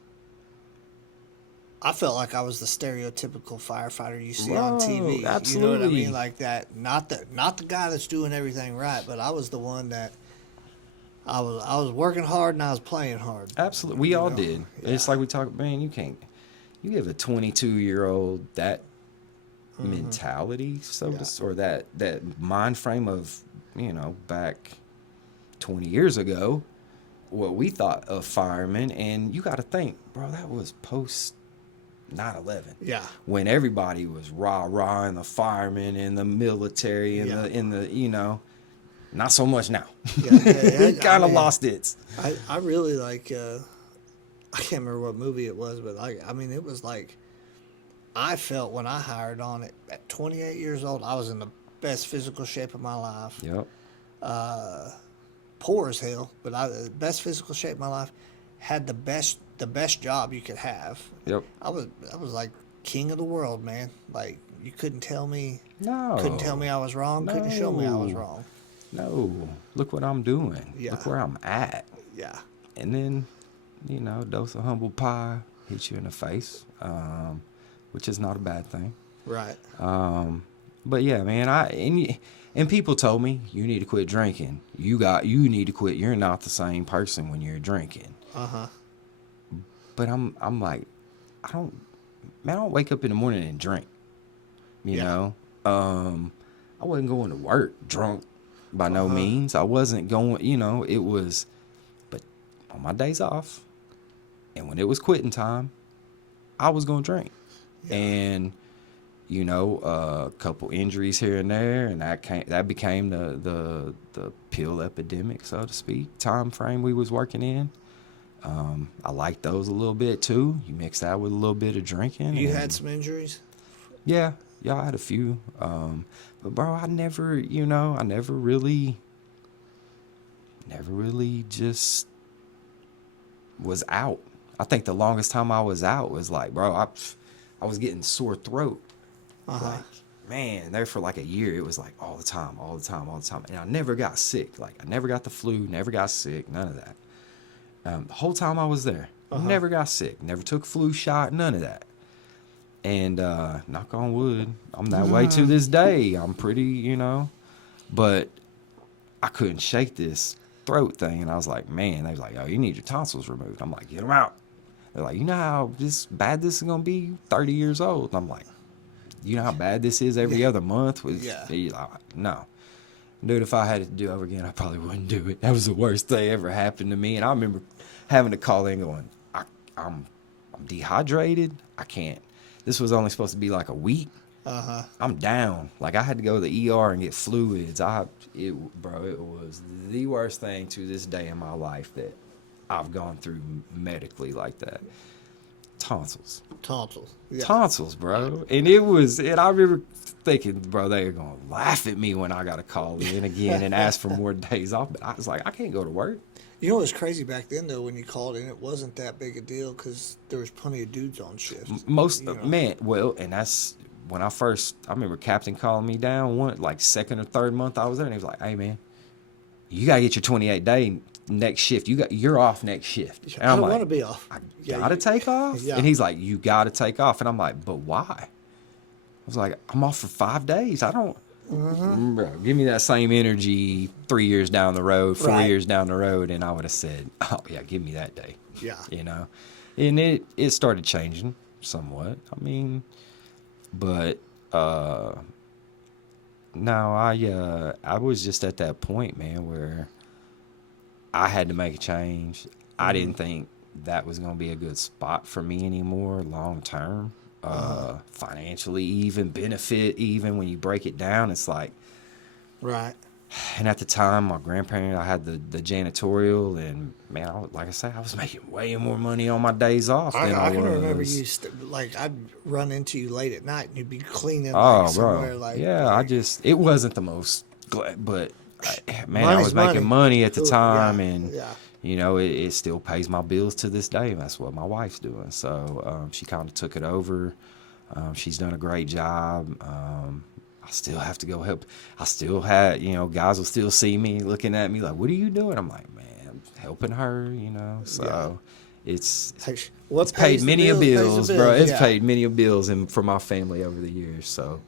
I felt like I was the stereotypical firefighter you see on TV. Absolutely. You know what I mean? Like that. Not the guy that's doing everything right, but I was the one that. I was working hard and I was playing hard. Absolutely, we all did. Yeah. It's like we talk, man. You give a 22-year-old that mentality, or that mind frame of back 20 years ago, what we thought of firemen, and you got to think, bro, that was post 9/11. Yeah. When everybody was rah and the firemen and the military and the not so much now. It kind of lost its. I really like. I can't remember what movie it was, but it was like. I felt when I hired on it at 28 years old, I was in the best physical shape of my life. Yep. Poor as hell, but the best physical shape of my life. Had the best job you could have. Yep. I was like king of the world, man. Like you couldn't tell me. No. Couldn't tell me I was wrong. No. Couldn't show me I was wrong. No. Look what I'm doing. Yeah. Look where I'm at. Yeah. And then, dose of humble pie hits you in the face, which is not a bad thing. Right. But yeah, man, and people told me, you need to quit drinking. You need to quit. You're not the same person when you're drinking. But I'm like, I don't wake up in the morning and drink. You know? I wasn't going to work drunk by no means. I wasn't going, it was, but on my days off and when it was quitting time, I was going to drink. Yeah. And, a couple injuries here and there, and that became the pill epidemic, so to speak, time frame we was working in. I liked those a little bit too. You mix that with a little bit of drinking. You had some injuries? Yeah, I had a few. But bro, I never really just was out. I think the longest time I was out was like, bro, I was getting sore throat. Like, man, there for like a year, it was like all the time. And I never got sick. Like, I never got the flu, never got sick, none of that. The whole time I was there, never got sick, never took a flu shot, none of that. And knock on wood, I'm that way to this day. I'm pretty, but I couldn't shake this throat thing. And I was like, man, they was like, oh, you need your tonsils removed. I'm like, get them out. They're like, you know how bad this is going to be 30 years old? And I'm like, you know how bad this is every other month? He's like, no. Dude, if I had it to do over again, I probably wouldn't do it. That was the worst thing ever happened to me. And I remember having to call in going, I'm dehydrated. I can't. This was only supposed to be like a week. I'm down. Like, I had to go to the ER and get fluids. It was the worst thing to this day in my life that I've gone through medically like that. Tonsils. Yeah. Tonsils, bro. And I remember thinking, bro, they're going to laugh at me when I got to call in again and ask for more days off. But I was like, I can't go to work. You know what was crazy back then, though, when you called in, it wasn't that big a deal because there was plenty of dudes on shift. And that's when I remember Captain calling me down like second or third month I was there, and he was like, hey, man, you got to get your 28-day next shift. You're off next shift. And I don't want to be off. I got to take off? Yeah. And he's like, you got to take off. And I'm like, but why? I was like, I'm off for 5 days. I don't. Bro, give me that same energy 3 years down the road, 4 years down the road, and I would have said, oh, yeah, give me that day. Yeah. And it started changing somewhat. I mean, but no, I was just at that point, man, where I had to make a change. I didn't think that was going to be a good spot for me anymore long term. Financially, even benefit, even when you break it down, it's like, right. And at the time, my grandparent, I had the janitorial, and man, like I say, I was making way more money on my days off than I can was. remember you I'd run into you late at night and you'd be cleaning bro, somewhere it wasn't the most, but I was making money at the time, and it still pays my bills to this day. That's what my wife's doing. So she kind of took it over. She's done a great job. I still have to go help. I still had, guys will still see me looking at me like, what are you doing? I'm like, man, I'm helping her, So it's paid many of bills, bro. It's paid many of bills for my family over the years. So,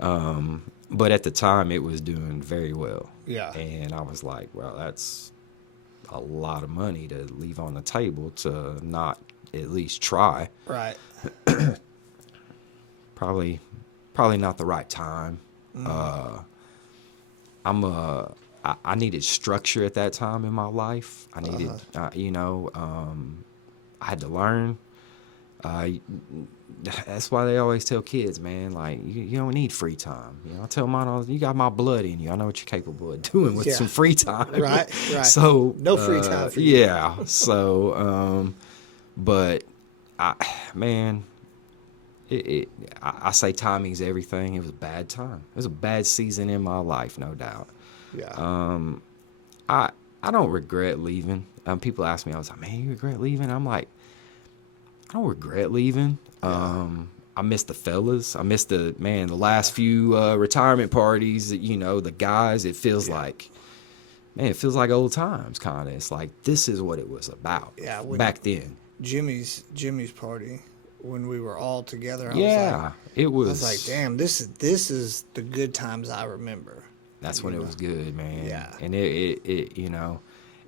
but at the time it was doing very well. Yeah. And I was like, well, that's a lot of money to leave on the table to not at least try. Right. Probably not the right time. I needed structure at that time in my life. I needed, I had to learn. That's why they always tell kids, man, like, you don't need free time. I tell mine, you got my blood in you. I know what you're capable of doing with some free time. Right. So no free time for you. Yeah. So, but I say timing's everything. It was a bad time. It was a bad season in my life, no doubt. Yeah. I don't regret leaving. People ask me, I was like, man, you regret leaving? I'm like, I don't regret leaving. I miss the fellas. I miss the last few retirement parties, the guys. It feels like, man, it feels like old times, kind of. It's like, this is what it was about back then. Jimmy's party, when we were all together, it was. I was like, damn, this is the good times I remember. That's when it was good, man. Yeah. And it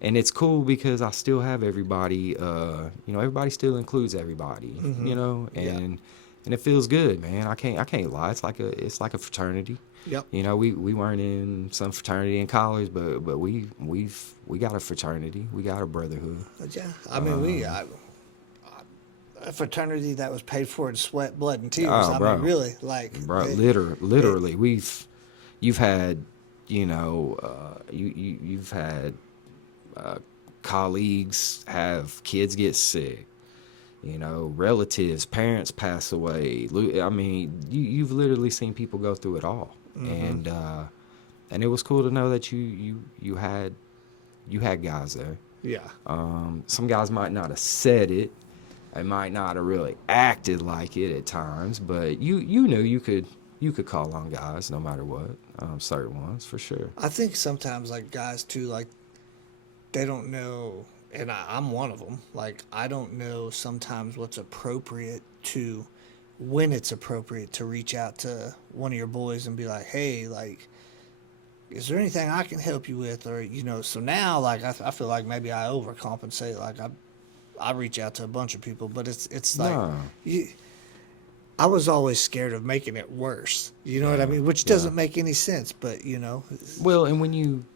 and it's cool because I still have everybody, everybody still includes everybody, and it feels good, man. I can't lie. It's like a fraternity. Yep. We weren't in some fraternity in college, but we got a fraternity. We got a brotherhood. Yeah. I mean, a fraternity that was paid for in sweat, blood, and tears. Oh, bro. I mean, really, like, bro, literally, you've had, you've had colleagues have kids get sick, relatives, parents pass away. I mean, you've literally seen people go through it all, and it was cool to know that you had guys there. Yeah. Some guys might not have said it. They might not have really acted like it at times, but you knew you could call on guys no matter what. Certain ones for sure. I think sometimes, like, guys too, like, they don't know, and I'm one of them. Like, I don't know sometimes what's appropriate to when it's appropriate to reach out to one of your boys and be like, hey, like, is there anything I can help you with? Or, so now, like, I feel like maybe I overcompensate. Like, I reach out to a bunch of people, but it's like, No. I was always scared of making it worse. You know what I Yeah, mean? Which yeah. doesn't make any sense, but, Well, and when you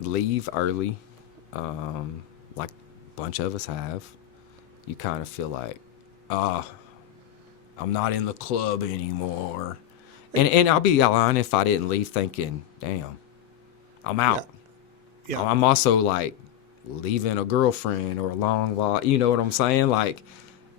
leave early, like a bunch of us have, you kind of feel like, I'm not in the club anymore. And I'll be lying if I didn't leave thinking, damn, I'm out. Yeah. I'm also like leaving a girlfriend or a long while, you know what I'm saying? Like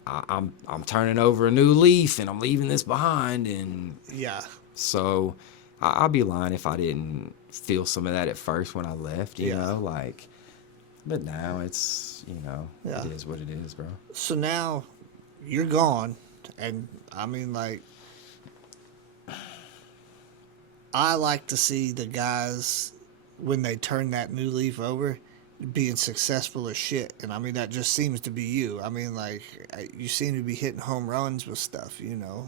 I'm turning over a new leaf and I'm leaving this behind, and Yeah. so I'll be lying if I didn't feel some of that at first when I left, you Yeah. know, like, but now it's, Yeah. it is what it is, bro. So now you're gone. And I mean, like, I like to see the guys when they turn that new leaf over being successful as shit. And I mean, that just seems to be you. I mean, like, you seem to be hitting home runs with stuff,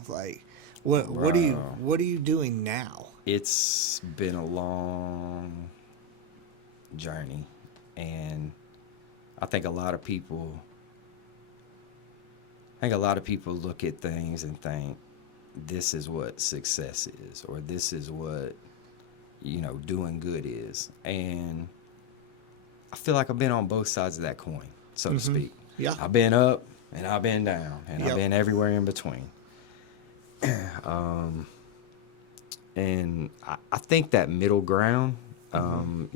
like, Bro, what are you doing now? it's been a long journey, and I think a lot of people look at things and think this is what success is, or this is what doing good is. And I feel like I've been on both sides of that coin, so to speak. Yeah. I've been up and I've been down, and I've Yep. been everywhere in between. And I think that middle ground, I've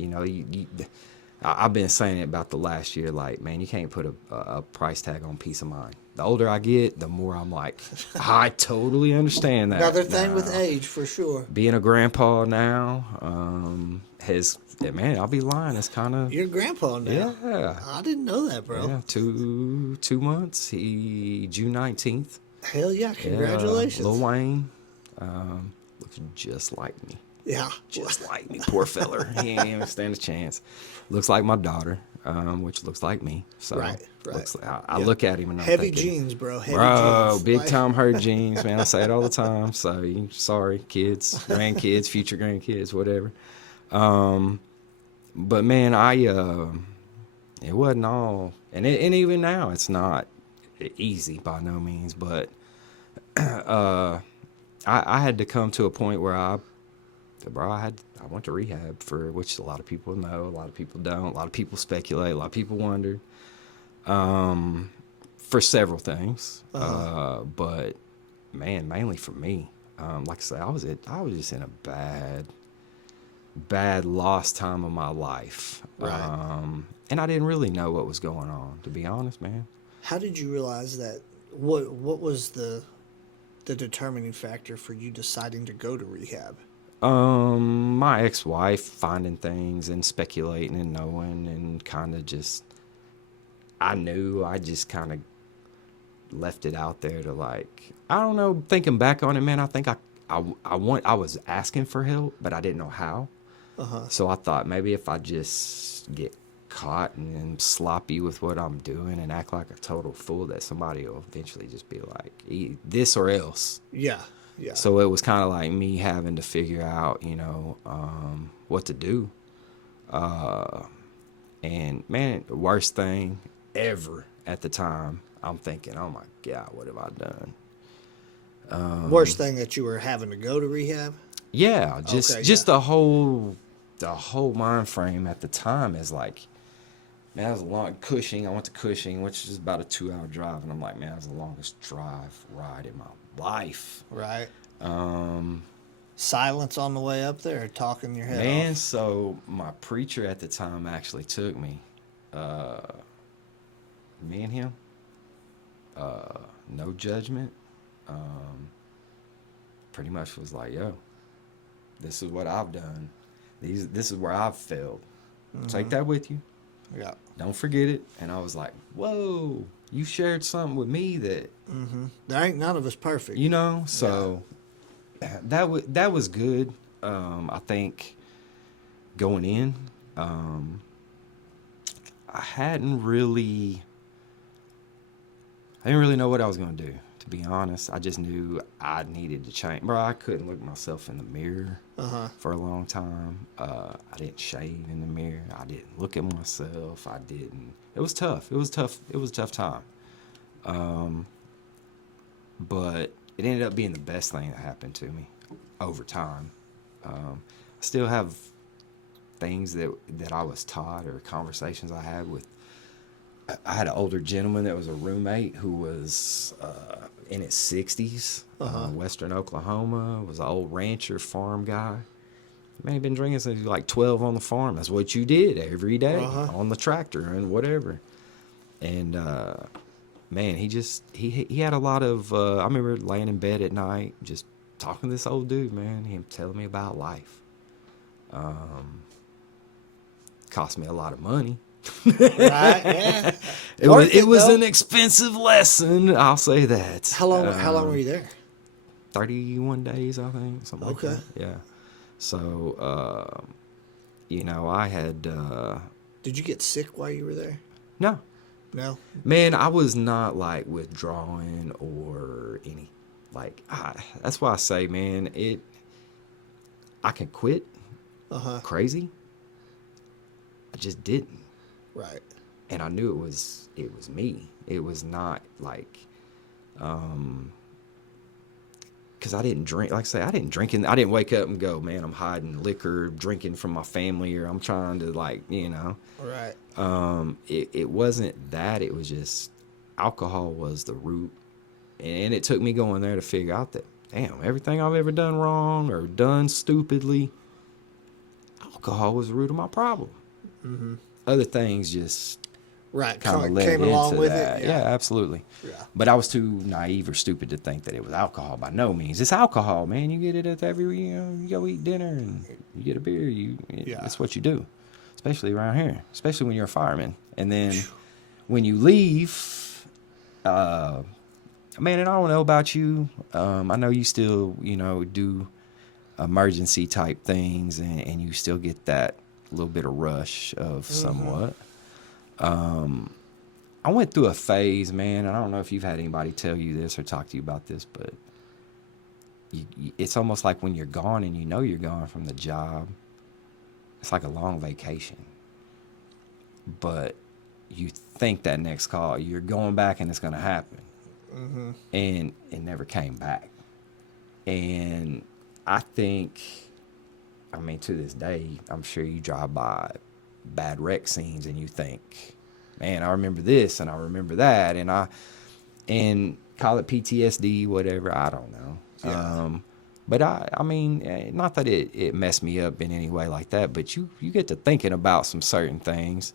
been saying it about the last year, like, man, you can't put a price tag on peace of mind. The older I get, the more I'm like, I totally understand that. Another thing with now. age, for sure. Being a grandpa now, man, I'll be lying. It's kind of, You're grandpa now. yeah. I didn't know that, bro. Yeah, 2 months. June 19th. Hell yeah. Congratulations. Lil Wayne, looks just like me. Yeah. Just like me, poor feller. He ain't even stand a chance. Looks like my daughter, which looks like me. So Right. looks like, I look at him and I'm Heavy thinking, genes, bro. Heavy bro, genes. big Like- time herd genes, man. I say it all the time. So sorry, kids, grandkids, future grandkids, whatever. But man, it wasn't all, and even now it's not easy by no means. But I had to come to a point where I went to rehab, for which a lot of people know, a lot of people don't, a lot of people speculate, a lot of people wonder, for several things. But man, mainly for me, like I say, I was just in a bad lost time of my life. Right. And I didn't really know what was going on, to be honest, man. How did you realize that? What was the determining factor for you deciding to go to rehab? My ex-wife finding things and speculating and knowing, and kind of just, I knew, I just kind of left it out there to, like, I don't know, thinking back on it, man, I think I was asking for help, but I didn't know how. So I thought maybe if I just get caught and am sloppy with what I'm doing and act like a total fool, that somebody will eventually just be like, this or else. Yeah. Yeah. So it was kind of like me having to figure out, what to do. And man, the worst thing ever at the time, I'm thinking, oh my God, what have I done? Worst thing that you were having to go to rehab? Yeah, Okay, just yeah. the whole mind frame at the time is like, man, that was a long Cushing. I went to Cushing, which is about a 2-hour drive, and I'm like, man, that was the longest ride in my life. Right. Silence on the way up there, or talking your head Man, off? so my preacher at the time actually took me, me and him, no judgment, pretty much was like, yo, this is what I've done. This is where I've failed. Take that with you. Yeah. Don't forget it. And I was like, whoa, you shared something with me that, There ain't none of us perfect. so that was good. I think going in, I didn't really know what I was going to do, to be honest. I just knew I needed to change. Bro, I couldn't look myself in the mirror for a long time. I didn't shave in the mirror. I didn't look at myself. I didn't. It was tough. It was tough. It was a tough time. But it ended up being the best thing that happened to me over time. I still have things that I was taught or conversations I had with. I had an older gentleman that was a roommate who was in his 60s, Western Oklahoma, was an old rancher farm guy. Man, he'd been drinking since he was like 12 on the farm. That's what you did every day on the tractor and whatever. And man, he had a lot of. I remember laying in bed at night, just talking to this old dude, man. Him telling me about life. Cost me a lot of money. Right? Yeah. It was an expensive lesson. I'll say that. How long were you there? 31 days, I think, something like that. Yeah. So, I had. Did you get sick while you were there? No. No. Man, I was not like withdrawing or any. Like, that's why I say, man, I can quit. Crazy. I just didn't. Right. And I knew it was me. It was not like, because I didn't drink. Like I say, I didn't drink, and I didn't wake up and go, man, I'm hiding liquor, drinking from my family, or I'm trying to Right. It wasn't that. It was just alcohol was the root, and it took me going there to figure out that, damn, everything I've ever done wrong or done stupidly, alcohol was the root of my problem. Other things just kind of led came along into with that. it. Yeah, absolutely. Yeah. But I was too naive or stupid to think that it was alcohol. By no means. It's alcohol, man. You get it at you go eat dinner and you get a beer. That's what you do, especially around here, especially when you're a fireman. And then when you leave, man, and I don't know about you. I know you still, do emergency type things, and you still get that little bit of rush of somewhat. I went through a phase, man, and I don't know if you've had anybody tell you this or talk to you about this, but it's almost like when you're gone and you're gone from the job, it's like a long vacation. But you think that next call, you're going back and it's going to happen. And it never came back. And I think, to this day, I'm sure you drive by bad wreck scenes and you think, man, I remember this and I remember that, and call it PTSD, whatever, I don't know. Yeah. But not that it messed me up in any way like that, but you get to thinking about some certain things,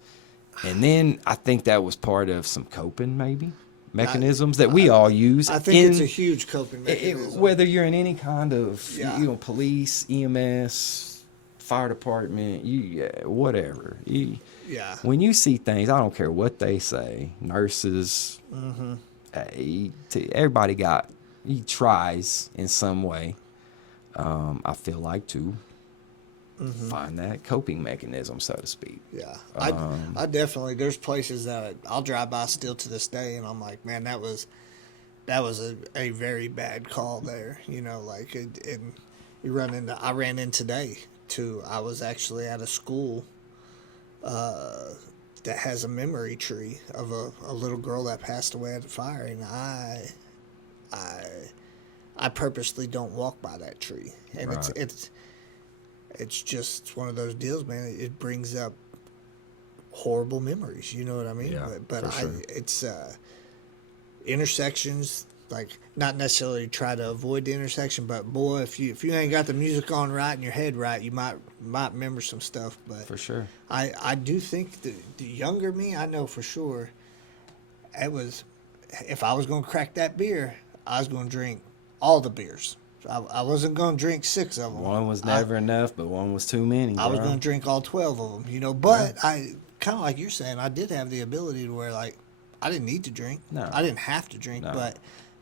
and then I think that was part of some coping maybe mechanisms that we all use. I think it's a huge coping mechanism. Whether you're in any kind of police, EMS, fire department, whatever. When you see things, I don't care what they say, nurses, everybody he tries in some way, I feel like, to find that coping mechanism, so to speak. Yeah. I definitely, there's places that I'll drive by still to this day, and I'm like, man, that was a very bad call there. And I ran in today I was actually at a school that has a memory tree of a little girl that passed away at a fire, and I purposely don't walk by that tree, and Right. it's just one of those deals, man. It brings up horrible memories, you know what I mean? Yeah, but for sure. it's intersections, like, not necessarily try to avoid the intersection, but boy, if you ain't got the music on right and your head right, you might remember some stuff. But For sure. I do think the younger me, I know for sure, if I was going to crack that beer, I was going to drink all the beers. I wasn't going to drink 6 of them. One was never enough, but one was too many. I was going to drink all 12 of them, But I kind of, like you're saying, I did have the ability to where, like, I didn't need to drink. No. I didn't have to drink. No.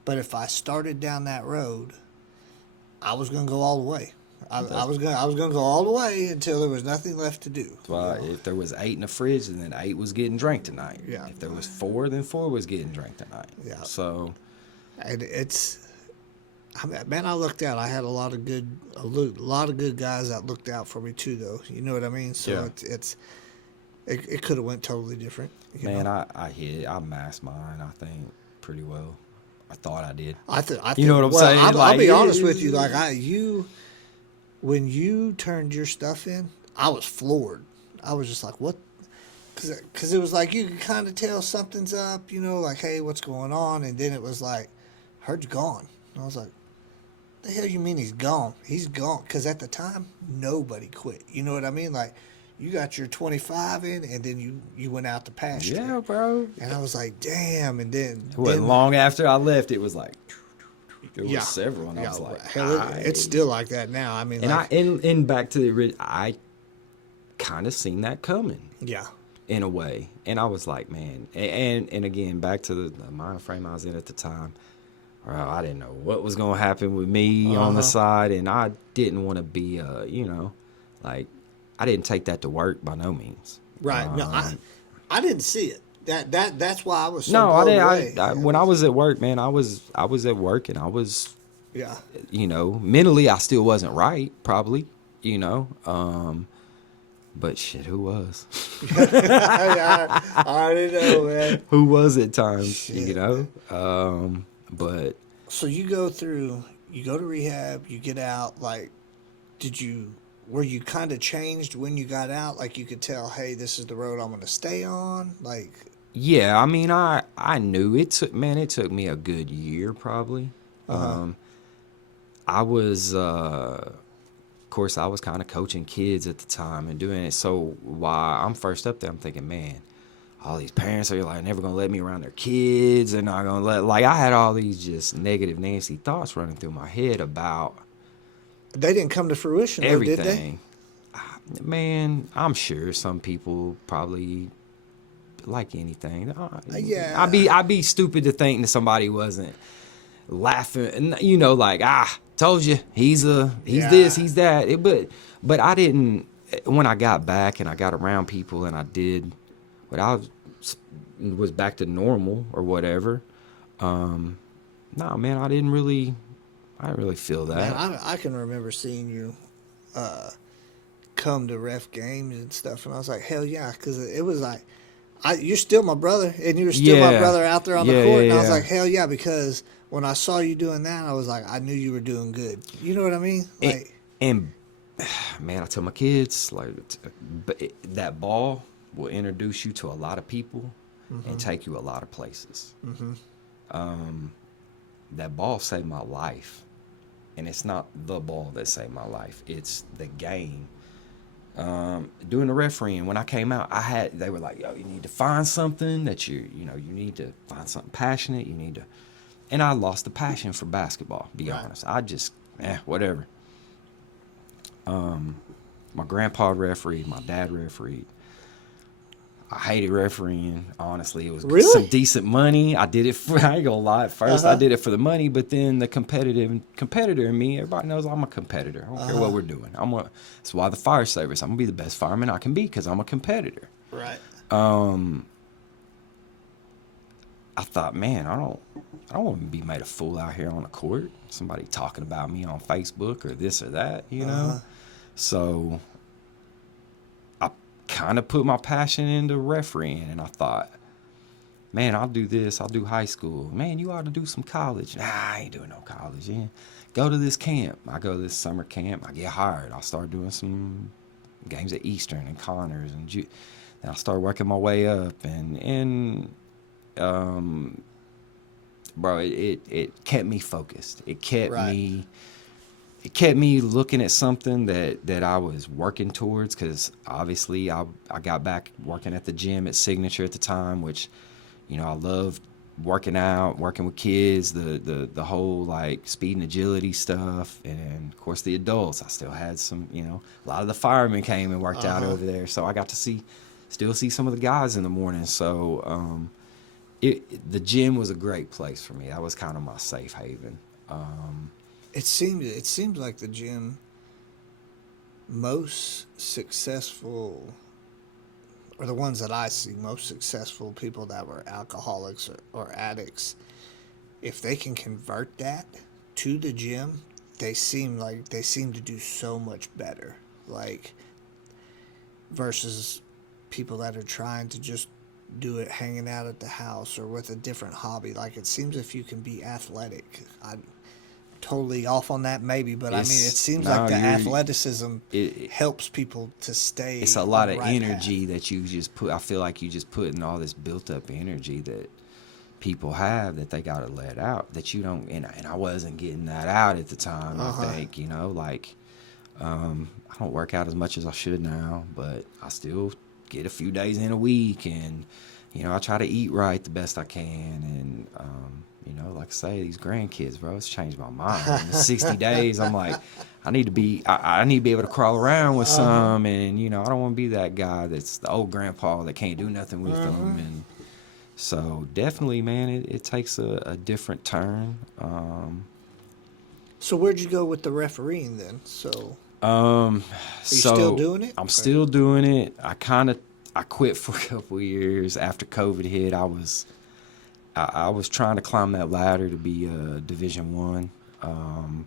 But if I started down that road, I was going to go all the way. I was going to go all the way until there was nothing left to do. Well, if there was 8 in the fridge, then 8 was getting drank tonight. Yeah. If there was 4, then 4 was getting drank tonight. Yeah. So, And man, I looked out. I had a lot of good guys that looked out for me too, though. You know what I mean? So Yeah. it could have went totally different. Man, I masked mine, I think, pretty well. I thought I did. I think. You know what I'm Well, saying? I'll Like, be honest with you. Like when you turned your stuff in, I was floored. I was just like, what? Because it was like you could kind of tell something's up. You know, like, hey, what's going on? And then it was like, Heard's gone. And I was like, the hell you mean he's gone? He's gone. Because at the time, nobody quit. You know what I mean? Like, you got your 25 in, and then you went out to pasture. yeah, bro. And I was like, damn. And then It wasn't long after I left, it was like, there was yeah, several, and I yeah, was like, hell, it's still like that now. I mean, and like, and back to the original, I kind of seen that coming yeah, in a way, and I was like, man, and again, back to the mind frame I was in at the time. Well, I didn't know what was gonna happen with me on the side, and I didn't want to be, like, I didn't take that to work by no means. right. No, I didn't see it. That's why I was so No, I blown didn't. away. When I was at work, man, I was at work, and I was, Yeah. mentally, I still wasn't right, probably, but shit, who was? I already know, man. Who was at times, Shit. But So you go to rehab, you get out. Like, were you kind of changed when you got out? Like, you could tell, hey, this is the road I'm going to stay on. Like, yeah, I mean, I knew it took me a good year probably. I was, of course, I was kind of coaching kids at the time and doing it. So while I'm first up there, I'm thinking, man, all these parents are like never gonna let me around their kids. They're not gonna let. Like, I had all these just negative, nasty thoughts running through my head about they didn't come to fruition, though, did they? everything. Man, I'm sure some people probably like anything. Yeah. I'd be stupid to think that somebody wasn't laughing, and like, told you he's Yeah. this, he's that. But I didn't. When I got back and I got around people and I did what I was back to normal or whatever. No, man, I didn't really feel that. Man, I can remember seeing you come to ref games and stuff, and I was like, hell yeah, because it was like, you're still my brother, and you were still my Yeah. brother out there on the Yeah, court, yeah, and I was yeah. like, hell yeah, because when I saw you doing that, I was like, I knew you were doing good. You know what I mean? Like, And man, I tell my kids, like, that ball will introduce you to a lot of people and take you a lot of places. That ball saved my life, and it's not the ball that saved my life, it's the game. Doing the refereeing, when I came out, they were like, yo, you need to find something that you need to find something passionate, and I lost the passion for basketball, to be Right. honest. I just, whatever. My grandpa refereed, my dad refereed. I hated refereeing, honestly. It was Really? some decent money. I did it for, I ain't gonna lie, at first I did it for the money, but then the competitor in me, everybody knows I'm a competitor. I don't care what we're doing. That's why the fire service, I'm gonna be the best fireman I can be, because I'm a competitor. right. I thought, man, I don't want to be made a fool out here on the court. Somebody talking about me on Facebook or this or that, So I kind of put my passion into refereeing, and I thought, man, I'll do this. I'll do high school. Man, you ought to do some college. Nah, I ain't doing no college. Yeah. Go to this camp. I go to this summer camp. I get hired. I'll start doing some games at Eastern and Connors, and then I'll start working my way up, and bro, it kept me focused. It kept me looking at something that I was working towards, because obviously I got back working at the gym at Signature at the time, which, I loved working out, working with kids, the whole like speed and agility stuff, and of course the adults. I still had some, a lot of the firemen came and worked out over there, so I got to still see some of the guys in the morning. So the gym was a great place for me. That was kind of my safe haven. It seems like the gym, most successful, or the ones that I see most successful people that were alcoholics or addicts, if they can convert that to the gym, they seem to do so much better. Like versus people that are trying to just do it hanging out at the house or with a different hobby. Like it seems if you can be athletic, I'm totally off on that maybe, but I mean it seems like the athleticism helps people to stay. It's a lot of energy that you just put. I feel like you just put in all this built up energy that people have that they got to let out that you don't. And I wasn't getting that out at the time. I think like. I don't work out as much as I should now, but I still get a few days in a week, and I try to eat right the best I can, and like I say, these grandkids, bro, it's changed my mind. In 60 days, I'm like, I need to be able to crawl around with some, and I don't want to be that guy that's the old grandpa that can't do nothing with them, and so definitely, man, it takes a different turn. So where'd you go with the refereeing then? So Are you still doing it? I'm still doing it. I quit for a couple of years after COVID hit. I was trying to climb that ladder to be Division One. I'm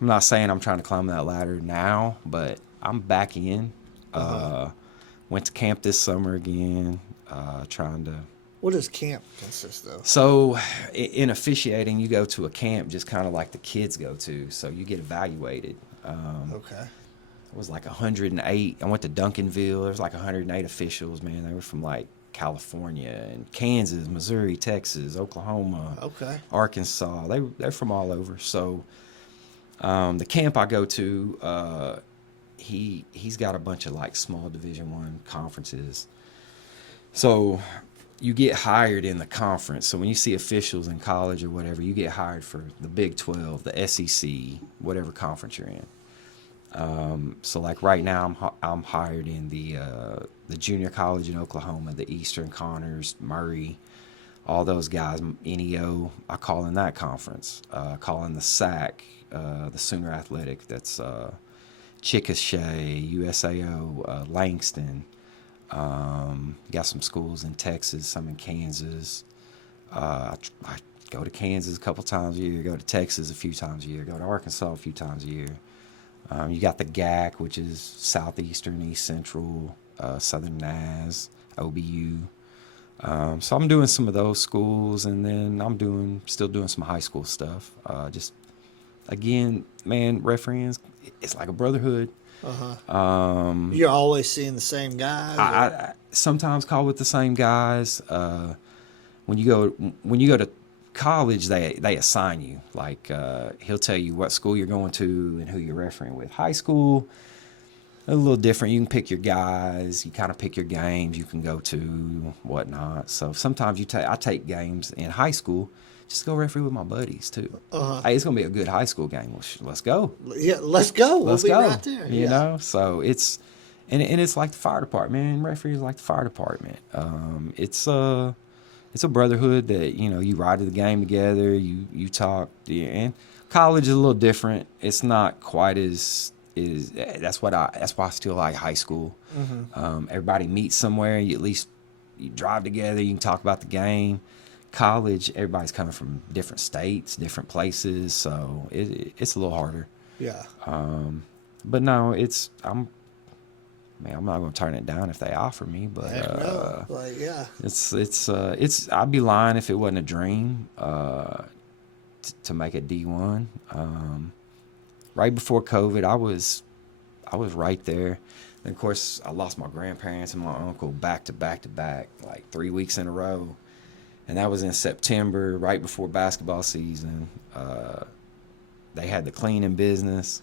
not saying I'm trying to climb that ladder now, but I'm back in. Went to camp this summer again, trying to. What does camp consist of? So in officiating, you go to a camp just kind of like the kids go to. So you get evaluated. Okay. It was like 108. I went to Duncanville. There was like 108 officials, man. They were from like California and Kansas, Missouri, Texas, Oklahoma, Arkansas. They're from all over. So the camp I go to, he's got a bunch of like small Division I conferences. So you get hired in the conference. So when you see officials in college or whatever, you get hired for the Big 12, the SEC, whatever conference you're in. So like right now, I'm hired in the junior college in Oklahoma, the Eastern, Connors, Murray, all those guys. NEO, I call in that conference. I call in the SAC, the Sooner Athletic. That's Chickasha, USAO, Langston. Got some schools in Texas, some in Kansas. I go to Kansas a couple times a year, go to Texas a few times a year, go to Arkansas a few times a year. You got the GAC, which is Southeastern, East Central, Southern NAS, OBU. So I'm doing some of those schools, and then I'm still doing some high school stuff. Just again, man, refereeing, it's like a brotherhood. You're always seeing the same guys. I sometimes call with the same guys. When you go to college, they assign you. Like he'll tell you what school you're going to and who you're refereeing with. High school, a little different. You can pick your guys. You kind of pick your games you can go to, whatnot. So sometimes I take games in high school. Just go referee with my buddies too. Hey, it's gonna be a good high school game. Let's go. Yeah, let's go. We'll be right there. You know, so it's and it's like the fire department. Man, referees like the fire department. It's a brotherhood that you ride to the game together. You talk. And college is a little different. It's not quite as that's why I still like high school. Everybody meets somewhere. You at least drive together. You can talk about the game. College, everybody's coming from different states, different places, so it's a little harder. Yeah. But no, I'm not gonna turn it down if they offer me. But no. Like, yeah, it's I'd be lying if it wasn't a dream to make it D1. Right before COVID, I was right there. And of course, I lost my grandparents and my uncle back to back to back, like 3 weeks in a row. And that was in September, right before basketball season. They had the cleaning business.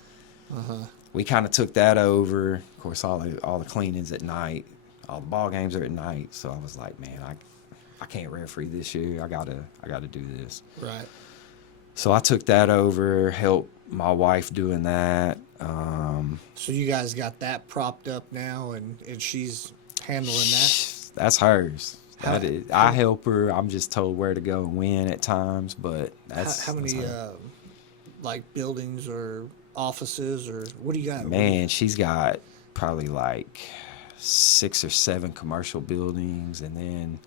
We kind of took that over. Of course, all the cleanings at night. All the ball games are at night. So I was like, man, I can't referee this year. I gotta do this. Right. So I took that over. Helped my wife doing that. So you guys got that propped up now, and she's handling that. That's hers. I help her. I'm just told where to go and when at times, but that's how many like buildings or offices or what do you got? Man, she's got probably like 6 or 7 commercial buildings, and then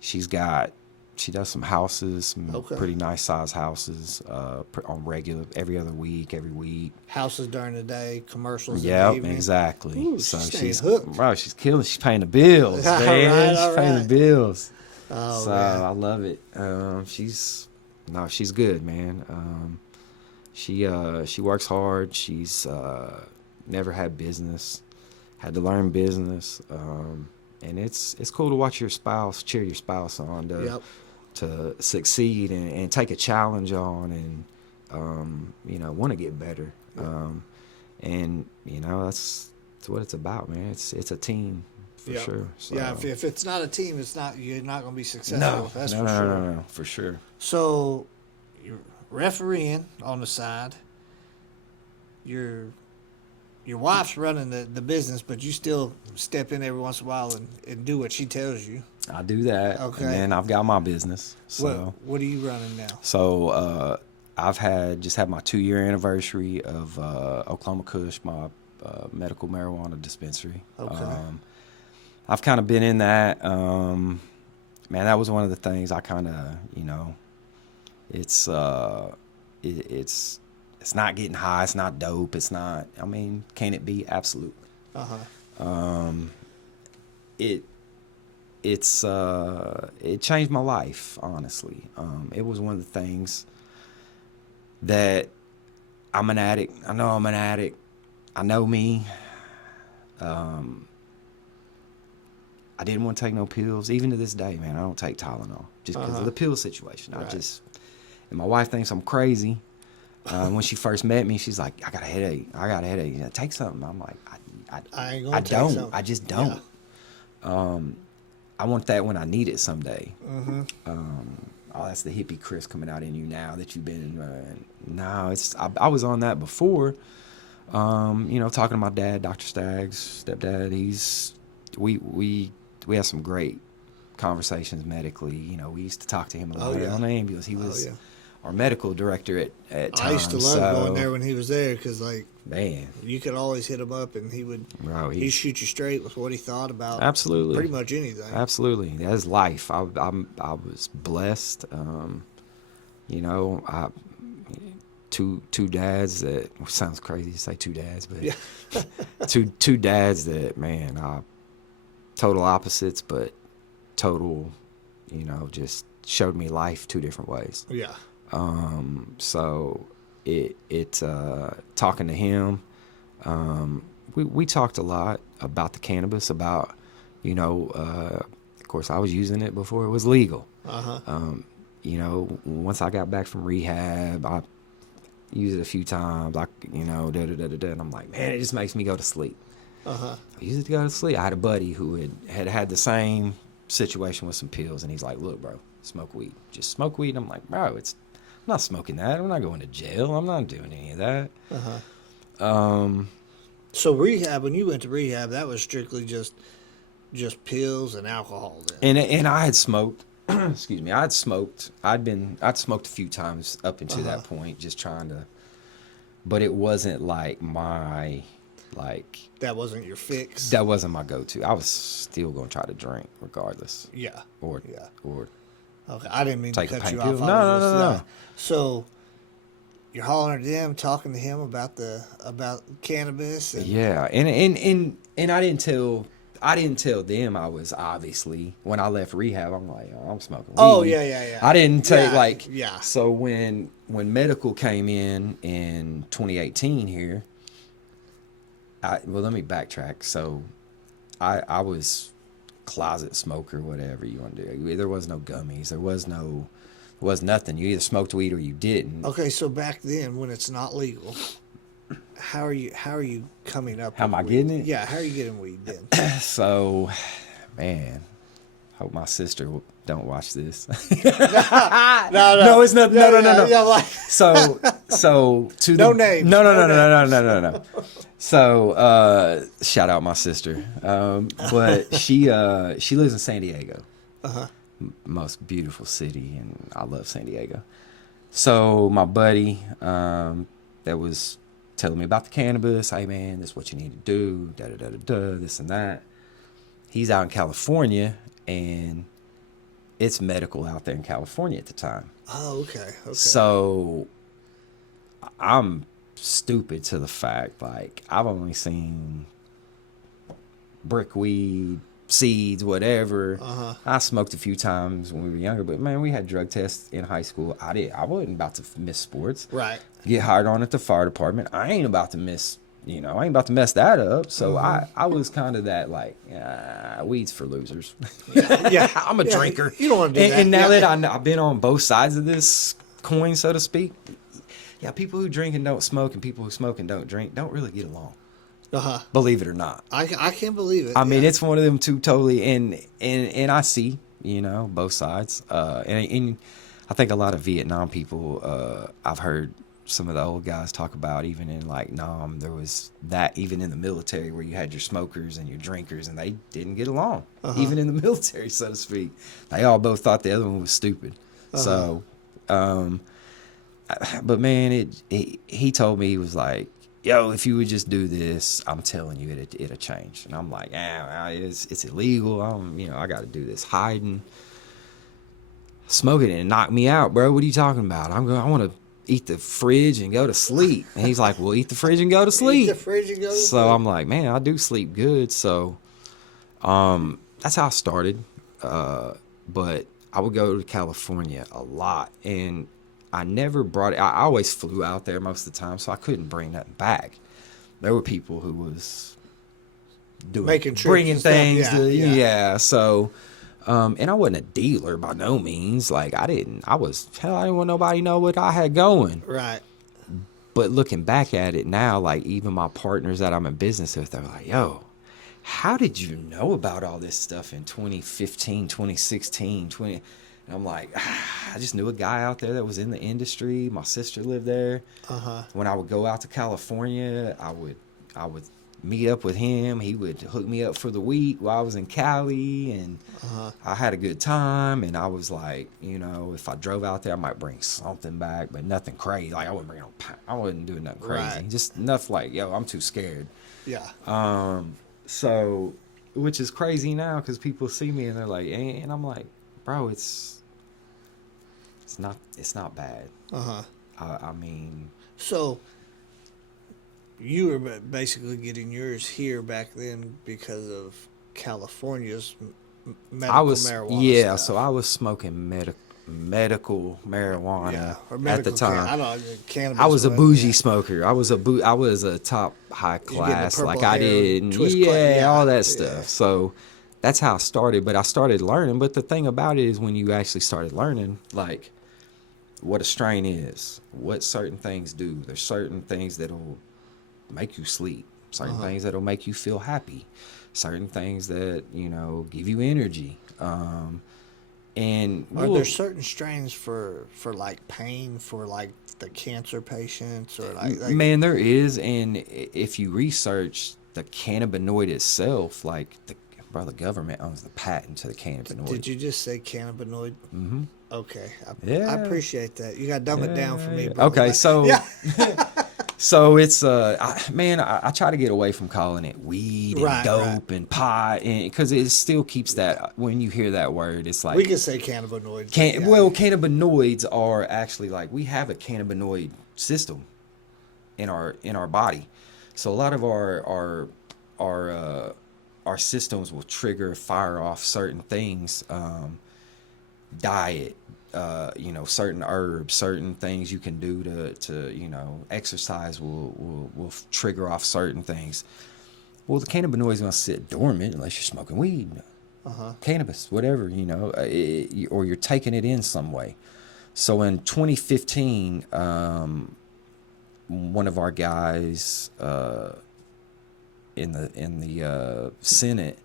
she's got She does some houses, some Okay. pretty nice size houses, on regular, every other week, every week. Houses during the day, commercials in the Yep, evening. exactly. Ooh, So she's she's staying hooked. bro, she's killing. She's paying the bills, All man. right, She's all paying right. the bills. Oh, So man. I love it. She's good, man. She works hard. She's never had business, had to learn business, and it's cool to watch your spouse, cheer your spouse on to Yep. to succeed and take a challenge on, and want to get better. And that's what it's about, man. It's a team for Yep. sure. So, Yeah, if it's not a team, you're not going to be successful. no, That's no, for no, sure. no, for sure. So, you're refereeing on the side. Your wife's running the business, but you still step in every once in a while and do what she tells you. I do that, Okay. and then I've got my business. So, What are you running now? so I've just had my 2-year anniversary of Oklahoma Kush, my medical marijuana dispensary. Okay. I've kind of been in that. Man, that was one of the things I kind of, it's not getting high. It's not dope. It's not. I mean, can it be? Absolutely. It changed my life, honestly. It was one of the things that I'm an addict. I know I'm an addict. I know me. I didn't want to take no pills. Even to this day, man, I don't take Tylenol just because of the pill situation. Right. And my wife thinks I'm crazy. When she first met me, she's like, I got a headache. Take something. I'm like, I ain't gonna I take don't. something. I just don't. I want that when I need it someday. That's the hippie Chris coming out in you now that you've been. No, I was on that before. Talking to my dad, Dr. Staggs, stepdad. We had some great conversations medically. We used to talk to him a lot on the ambulance. He was our medical director at times. I used to love going there when he was there because, man, you could always hit him up and he'd shoot you straight with what he thought about absolutely pretty much anything. Absolutely. That's life. I was blessed. Two dads that sounds crazy to say two dads, but two dads that, man, total opposites, but total, just showed me life 2 different ways. Yeah. So talking to him, we talked a lot about the cannabis, about, of course I was using it before it was legal. Once I got back from rehab, I used it a few times, and I'm like, man, it just makes me go to sleep. I used it to go to sleep. I had a buddy who had the same situation with some pills, and he's like, look, bro, smoke weed. Just smoke weed. I'm like, bro, I'm not smoking that. I'm not going to jail. I'm not doing any of that. So rehab, when you went to rehab, that was strictly just pills and alcohol then. And I had smoked. Excuse me. I'd smoked a few times up until that point, just trying to. But it wasn't like that wasn't your fix. That wasn't my go-to. I was still going to try to drink regardless. Yeah. Or Okay, I didn't mean to take a cut you pain off. pill. No. So you're hollering at them, talking to him about cannabis. And yeah, and I didn't tell them I was, obviously, when I left rehab. I'm like, I'm smoking weed. Oh yeah. I didn't take Yeah. So when medical came in 2018 here, let me backtrack. So I was closet smoker, whatever you want to do. There was no gummies. There was nothing. You either smoked weed or you didn't. Okay, so back then when it's not legal, how are you coming up? How am I weed? getting it? Yeah, how are you getting weed then? So, man, hope my sister don't watch this. No, it's not. No. Yeah, So to No the names. No. So shout out my sister. But she lives in San Diego. Most beautiful city, and I love San Diego. So my buddy that was telling me about the cannabis, hey man, this is what you need to do, this and that. He's out in California, and it's medical out there in California at the time. Oh, okay. Okay. So I'm stupid to the fact, like, I've only seen brickweed, seeds, whatever. I smoked a few times when we were younger, but man, we had drug tests in high school. I wasn't about to miss sports. Right. Get hired on at the fire department. I ain't about to miss, I ain't about to mess that up. So I was kind of that, like, weeds for losers. Yeah. I'm a drinker. You don't want to do that. And now that I've been on both sides of this coin, so to speak, yeah, people who drink and don't smoke and people who smoke and don't drink don't really get along. Believe it or not. I can't believe it. I mean, it's one of them two totally, and I see, both sides. And I think a lot of Vietnam people, I've heard some of the old guys talk about, even in like Nam, there was that even in the military where you had your smokers and your drinkers, and they didn't get along, even in the military, so to speak. They all both thought the other one was stupid. So, but man, he told me, he was like, yo, if you would just do this, I'm telling you, it'll change. And I'm like, it's illegal. I got to do this hiding, smoking it, and knock me out, bro. What are you talking about? I want to eat the fridge and go to sleep. And he's like, well, eat the fridge and go to sleep. Eat the fridge and go to sleep. So I'm like, man, I do sleep good. So, that's how I started. But I would go to California a lot, and I never brought it. I always flew out there most of the time, so I couldn't bring nothing back. There were people who was making trips, bringing and stuff. things. Yeah. So, and I wasn't a dealer by no means. Like I didn't want nobody to know what I had going. Right. But looking back at it now, like even my partners that I'm in business with, they're like, yo, how did you know about all this stuff in 2015, 2016, 20? And I'm like, I just knew a guy out there that was in the industry. My sister lived there. When I would go out to California, I would meet up with him. He would hook me up for the week while I was in Cali, and I had a good time. And I was like, if I drove out there, I might bring something back, but nothing crazy. Like I wasn't doing nothing crazy. Right. Just enough like, yo, I'm too scared. Yeah. So, which is crazy now because people see me and they're like, and I'm like, bro, it's not bad. I mean, so you were basically getting yours here back then because of California's medical marijuana. Yeah, stuff. so I was smoking medical marijuana or at the time. I don't know, cannabis. I was a whatever, bougie smoker. I was a top high class. purple Like I hair, did, twist cut, all that stuff. So that's how I started. But I started learning. But the thing about it is when you actually started learning, like what a strain is, what certain things do. There's certain things that'll make you sleep. Certain things that'll make you feel happy. Certain things that give you energy. And are there certain strains for like pain for like the cancer patients or like man, there is. And if you research the cannabinoid itself, like the government owns the patent to the cannabinoid. Did you just say cannabinoid? Mm-hmm. Okay. Yeah. I appreciate that. You got to dumb it down for me, bro. Okay, so yeah. So it's I try to get away from calling it weed and dope and pot, because it still keeps that, when you hear that word, it's like we can say cannabinoids. Well, cannabinoids are actually, like, we have a cannabinoid system in our body, so a lot of our systems will fire off certain things, diet. Certain herbs, certain things you can do to exercise will trigger off certain things. Well, the cannabinoid is going to sit dormant unless you're smoking weed, cannabis, whatever, or you're taking it in some way. So in 2015, one of our guys in the Senate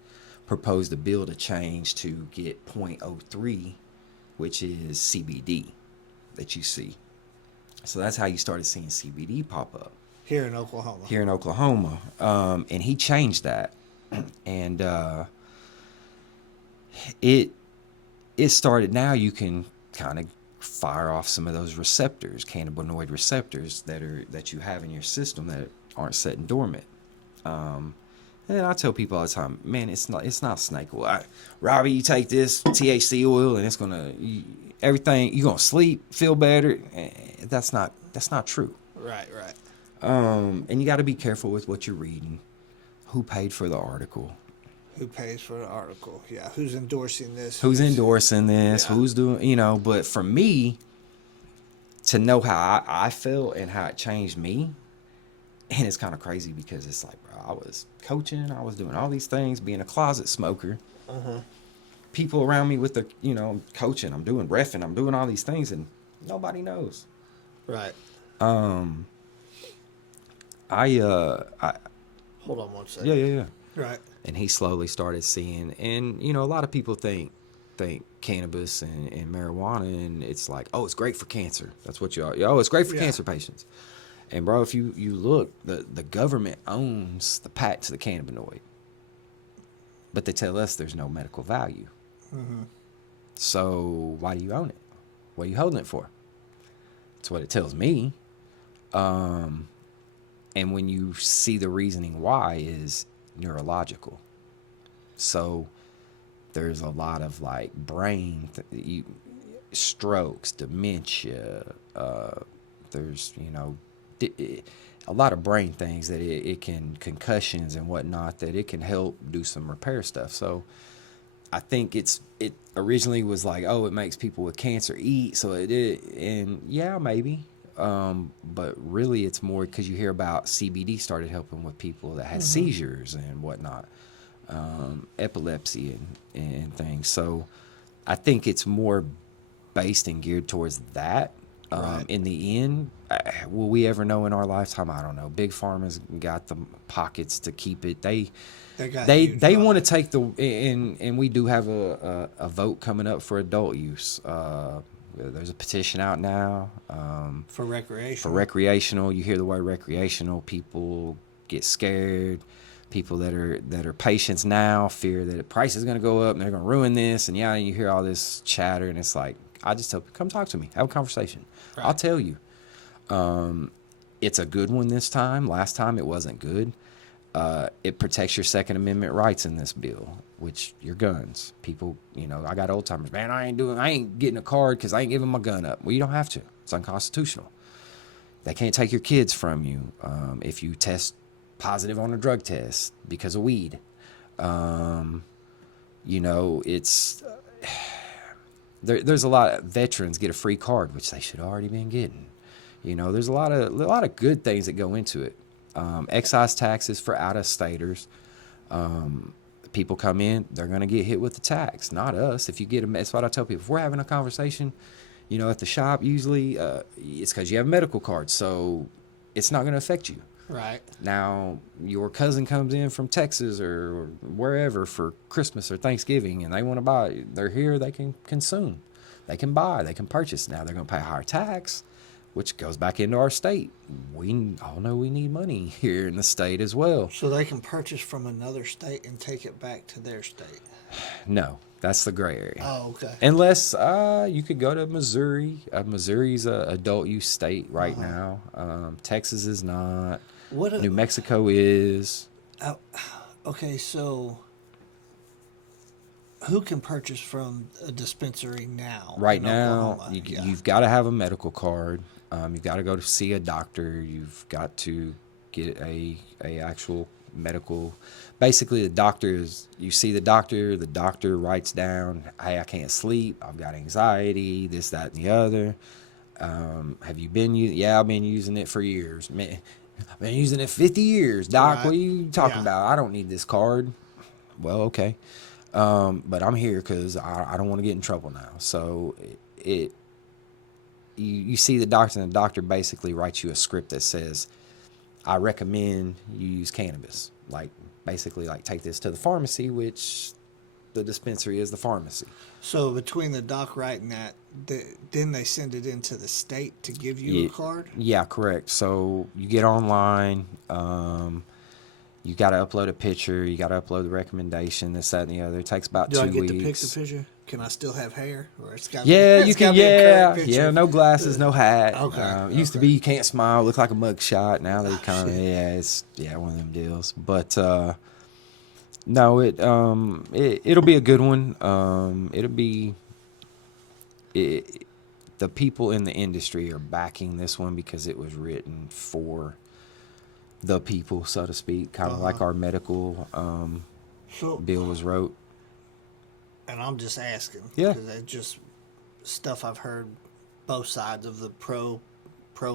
proposed a bill to change to get .03, which is CBD that you see. So that's how you started seeing CBD pop up. Here in Oklahoma. And he changed that. And it started, now you can kind of fire off some of those receptors, cannabinoid receptors that you have in your system that aren't sitting dormant. And I tell people all the time, man, it's not snake oil. Robbie, you take this THC oil and it's everything, you're gonna sleep, feel better. That's not true. Right, right. And you got to be careful with what you're reading. Who paid for the article? Who pays for the article? Yeah, who's endorsing this? Who's endorsing this? Yeah. Who's doing, but for me, to know how I felt and how it changed me, and it's kind of crazy because it's like, bro, I was coaching, I was doing all these things, being a closet smoker. People around me with the, coaching, I'm doing reffing, I'm doing all these things, and nobody knows. Right. I Hold on one second. yeah. Right. And he slowly started seeing, and a lot of people think cannabis and marijuana, and it's like, oh, it's great for cancer. That's what it's great for cancer patients. And bro, if you look, the government owns the patent to the cannabinoid, but they tell us there's no medical value. So why do you own it? What are you holding it for? That's what it tells me. And when you see the reasoning why is neurological. So there's a lot of like brain strokes, dementia. There's a lot of brain things that it can, concussions and whatnot, that it can help do some repair stuff. So I think it originally was like, oh, it makes people with cancer eat, so it did, and yeah, maybe. But really it's more because you hear about CBD started helping with people that had seizures and whatnot, epilepsy and things. So I think it's more based and geared towards that. Right. In the end, will we ever know in our lifetime? I don't know. Big Pharma's got the pockets to keep it. They want to take and we do have a vote coming up for adult use. There's a petition out now For recreation. for recreational. You hear the word recreational, people get scared. People that are patients now fear that the price is going to go up and they're going to ruin this, and you hear all this chatter, and it's like, I just tell people, come talk to me, have a conversation. Right. I'll tell you. It's a good one this time. Last time it wasn't good. It protects your Second Amendment rights in this bill, which your guns. People, I got old timers, man, I ain't getting a card because I ain't giving my gun up. Well, you don't have to. It's unconstitutional. They can't take your kids from you if you test positive on a drug test because of weed. It's there's a lot of veterans get a free card, which they should already been getting. There's a lot of good things that go into it. Excise taxes for out-of-staters. People come in, they're going to get hit with the tax, not us. If you get them, that's what I tell people. If we're having a conversation, at the shop, usually it's because you have a medical card, so it's not going to affect you. Right. Now, your cousin comes in from Texas or wherever for Christmas or Thanksgiving, and they want to buy. They're here, they can consume. They can buy, they can purchase. Now, they're going to pay a higher tax, which goes back into our state. We all know we need money here in the state as well. So they can purchase from another state and take it back to their state? No, that's the gray area. Oh, okay. Unless you could go to Missouri. Missouri's a adult use state right now. Texas is not. New Mexico is. Okay, so who can purchase from a dispensary now? Right in now, Oklahoma? you've got to have a medical card. You've got to go to see a doctor. You've got to get a actual medical. Basically, you see the doctor writes down, hey, I can't sleep, I've got anxiety, this, that, and the other. Have you been using? Yeah, I've been using it for years. Man, I've been using it 50 years, doc. Right. What are you talking about? I don't need this card. Well, okay. But I'm here because I don't want to get in trouble now. So you see the doctor, and the doctor basically writes you a script that says, I recommend you use cannabis. Basically take this to the pharmacy, which the dispensary is the pharmacy. So between the doc writing that, then they send it into the state to give you a card? Yeah, correct. So you get online. You got to upload a picture. You got to upload the recommendation, this, that, and the other. It takes about 2 weeks. Do I get to pick the picture? Can I still have hair? Or it's got you can. Yeah. No glasses, no hat. Okay. It used to be you can't smile, look like a mug shot. Now they kind of it's one of them deals. But No, it'll be a good one. It'll be it, the people in the industry are backing this one because it was written for the people, so to speak, kind of like our medical So, bill was wrote. and I'm just asking Yeah. because it's just stuff I've heard both sides of the pro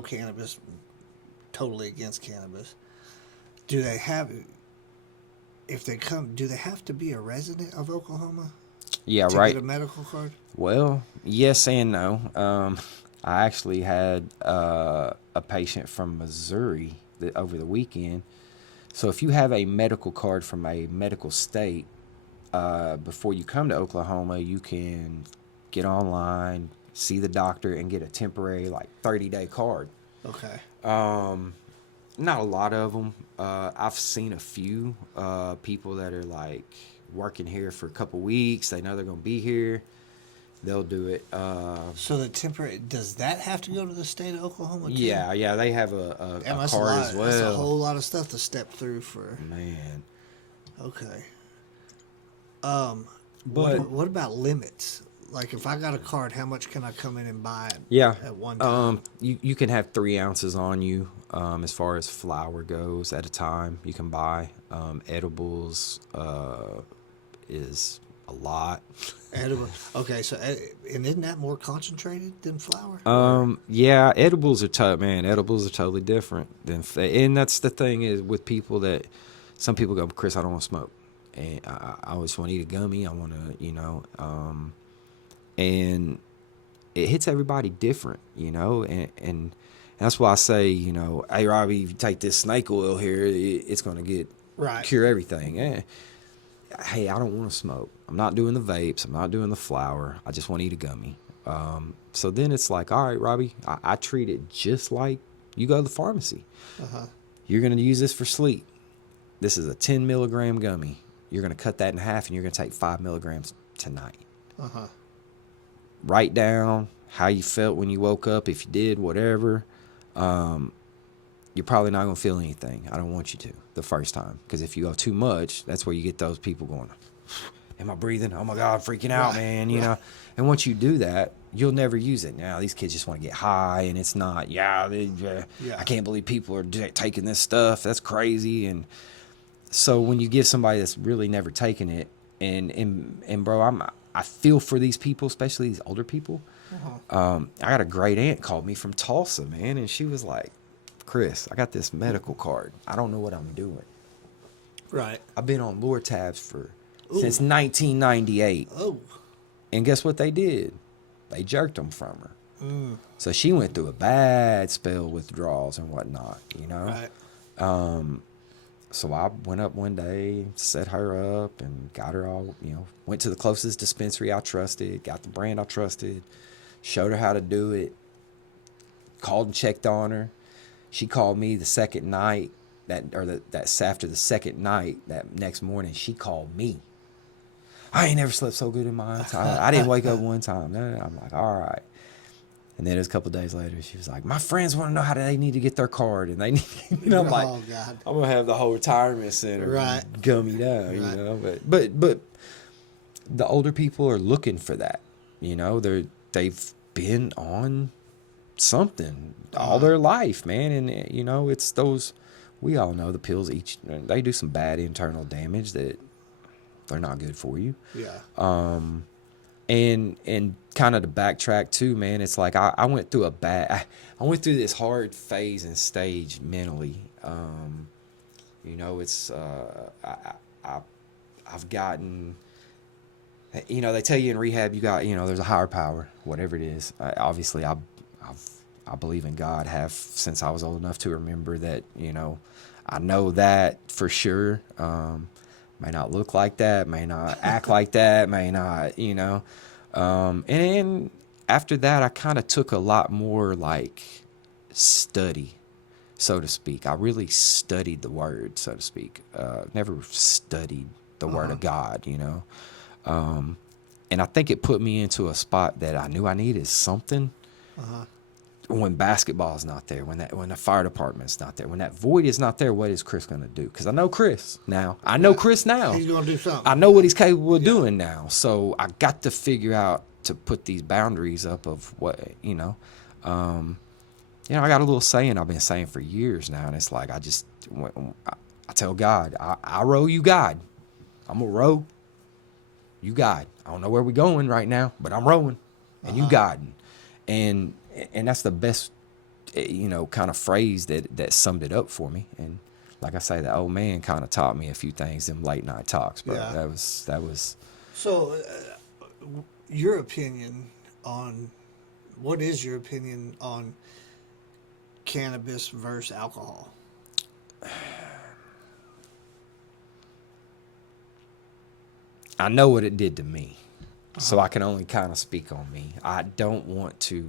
cannabis, totally against cannabis. Do they have if they come? Do they have to be a resident of Oklahoma Yeah, to right. get a medical card? Well, yes and no. I actually had a patient from Missouri over the weekend. So if you have a medical card from a medical state, before you come to Oklahoma, you can get online, see the doctor, and get a temporary, like, 30-day card. Okay. Not a lot of them. I've seen a few people that are, like, working here for a couple weeks. They know they're going to be here. They'll do it. So the temporary does that have to go to the state of Oklahoma? Too? Yeah, they have a That's card a lot. as well. That's a whole lot of stuff to step through for. Man. Okay. But what about limits? Like if I got a card, how much can I come in and buy yeah, at one time? you can have 3 ounces on you. As far as flour goes, at a time you can buy. Edibles is a lot. Edible. Okay, so and isn't that more concentrated than flour? Yeah, edibles are tough, man. Edibles are totally different than, and that's the thing is with people that some people go, Chris, I don't want to smoke, and I always want to eat a gummy. I want to, and it hits everybody different, and that's why I say, hey Robbie, if you take this snake oil here, it's gonna Right. cure everything. Hey, I don't want to smoke. I'm not doing the vapes. I'm not doing the flour. I just want to eat a gummy. So then it's like, all right, Robbie, I treat it just like you go to the pharmacy. You're going to use this for sleep. This is a 10 milligram gummy. You're going to cut that in half and you're going to take 5 milligrams tonight. Write down how you felt when you woke up, if you did, whatever. You're probably not going to feel anything. I don't want you to the first time. Because if you go too much, that's where you get those people going, am I breathing? Oh, my God, I'm freaking out, man, you know. And once you do that, you'll never use it. Now, these kids just want to get high, and it's not, I can't believe people are taking this stuff. That's crazy. And so when you give somebody that's really never taken it, and bro, I feel for these people, especially these older people. I got a great aunt called me from Tulsa, man, and she was like, Chris, I got this medical card. I don't know what I'm doing. Right. I've been on Lortabs since 1998. Oh. And guess what they did? They jerked them from her. So she went through a bad spell of withdrawals and whatnot, Right. So I went up one day, set her up, and got her all, went to the closest dispensary I trusted, got the brand I trusted, showed her how to do it, called and checked on her. She called me the second night, that's after the second night, that next morning, she called me. I ain't never slept so good in my time. I didn't wake up one time. I'm like, all right. And then it was a couple of days later, she was like, my friends want to know how they need to get their card. And they need, I'm like, Oh, God. I'm going to have the whole retirement center gummied out, But the older people are looking for that. They've been on something all their life, man. And, it's those, we all know the pills they do some bad internal damage that they're not good for you. Yeah. And kind of to backtrack too, man, it's like I went through I went through this hard phase and stage mentally. It's I've gotten, they tell you in rehab you got, there's a higher power, whatever it is. Obviously I believe in God, have since I was old enough to remember that, I know that for sure. May not look like that, may not act like that, may not, and after that, I kind of took a lot more like study, so to speak. I really studied the word, so to speak. Never studied the word of God, and I think it put me into a spot that I knew I needed something when basketball's not there, when the fire department's not there, when that void is not there, what is Chris going to do? Because I know Chris now. I know Chris now. He's going to do something. I know what he's capable of doing now. So I got to figure out to put these boundaries up of what, I got a little saying I've been saying for years now, and it's like I tell God, I row, you guide. I'm going to row, you guide. I don't know where we're going right now, but I'm rowing, and you guiding. And that's the best, kind of phrase that summed it up for me. And like I say, the old man kind of taught me a few things in late night talks, bro. Yeah. That was. So, your opinion on, what is your opinion on cannabis versus alcohol? I know what it did to me, so I can only kind of speak on me. I don't want to.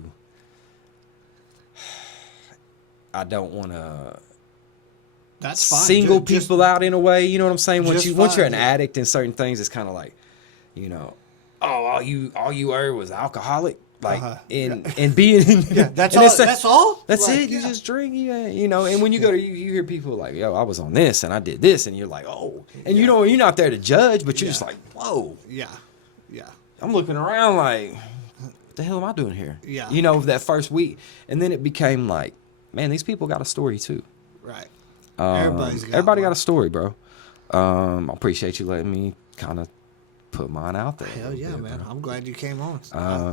That's fine. Single Just- people out in a way. You know what I'm saying? Once just you're fine, an yeah. addict in certain things, it's kind of like, all you heard was alcoholic. Like and being that's and all. it's like, That's all. That's Like, it. You yeah. just drink, And when you go to you hear people like, yo, I was on this and I did this, and you're like, oh, and you're not there to judge, but you're just like, whoa. Yeah. I'm looking around like, what the hell am I doing here? Yeah. That first week, and then it became like, man, these people got a story too. Right. Everybody got a story, bro. I appreciate you letting me kind of put mine out there. Hell yeah, bit, man! bro. I'm glad you came on.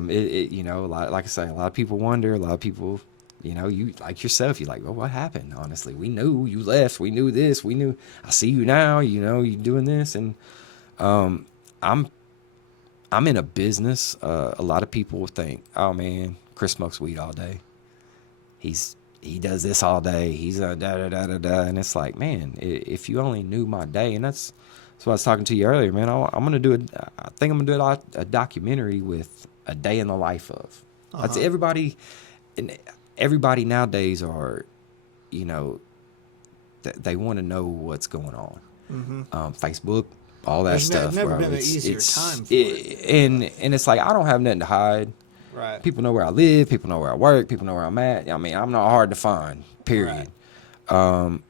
Like I say, a lot of people wonder. A lot of people, you like yourself. You're like, well, what happened? Honestly, we knew you left. We knew this. We knew. I see you now. You doing this, and I'm in a business. A lot of people think, oh man, Chris smokes weed all day. He does this all day. He's a da da da da da, and it's like, man, if you only knew my day, and that's what I was talking to you earlier, man. I think I'm gonna do a documentary with a day in the life of. That's everybody, and everybody nowadays are, they want to know what's going on. Facebook, all that There's stuff. never bro. been an easier time for it. And it's like I don't have nothing to hide. Right. People know where I live. People know where I work. People know where I'm at. I mean, I'm not hard to find, period. Right.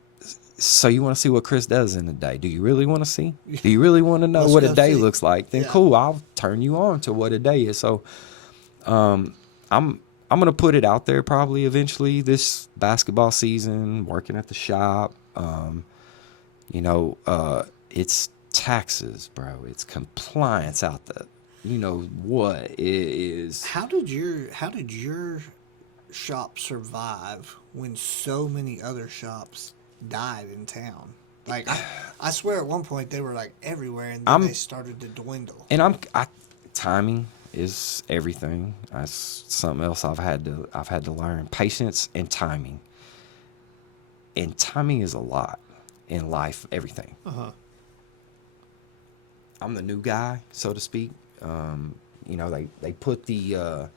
So you want to see what Chris does in a day. Do you really want to see? Do you really want to know Let's what a go day see. looks like? Then Yeah. cool, I'll turn you on to what a day is. So I'm going to put it out there probably eventually this basketball season, working at the shop. It's taxes, bro. It's compliance out there. You know what it is. How did your shop survive when so many other shops died in town? Like I swear at one point they were like everywhere, and then they started to dwindle. And timing is everything. That's something else I've had to learn. Patience and timing. And timing is a lot in life, everything. I'm the new guy, so to speak. They put the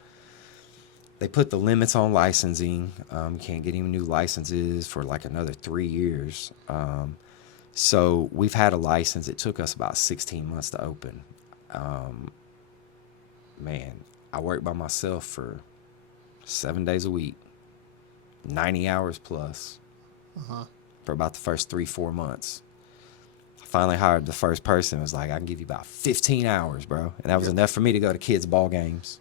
limits on licensing. Can't get any new licenses for like another 3 years. So we've had a license. It took us about 16 months to open. Man, I worked by myself for 7 days a week, 90 hours plus, for about the first 3-4 months. Finally hired the first person. Was like, I can give you about 15 hours, bro. And that was enough for me to go to kids' ball games,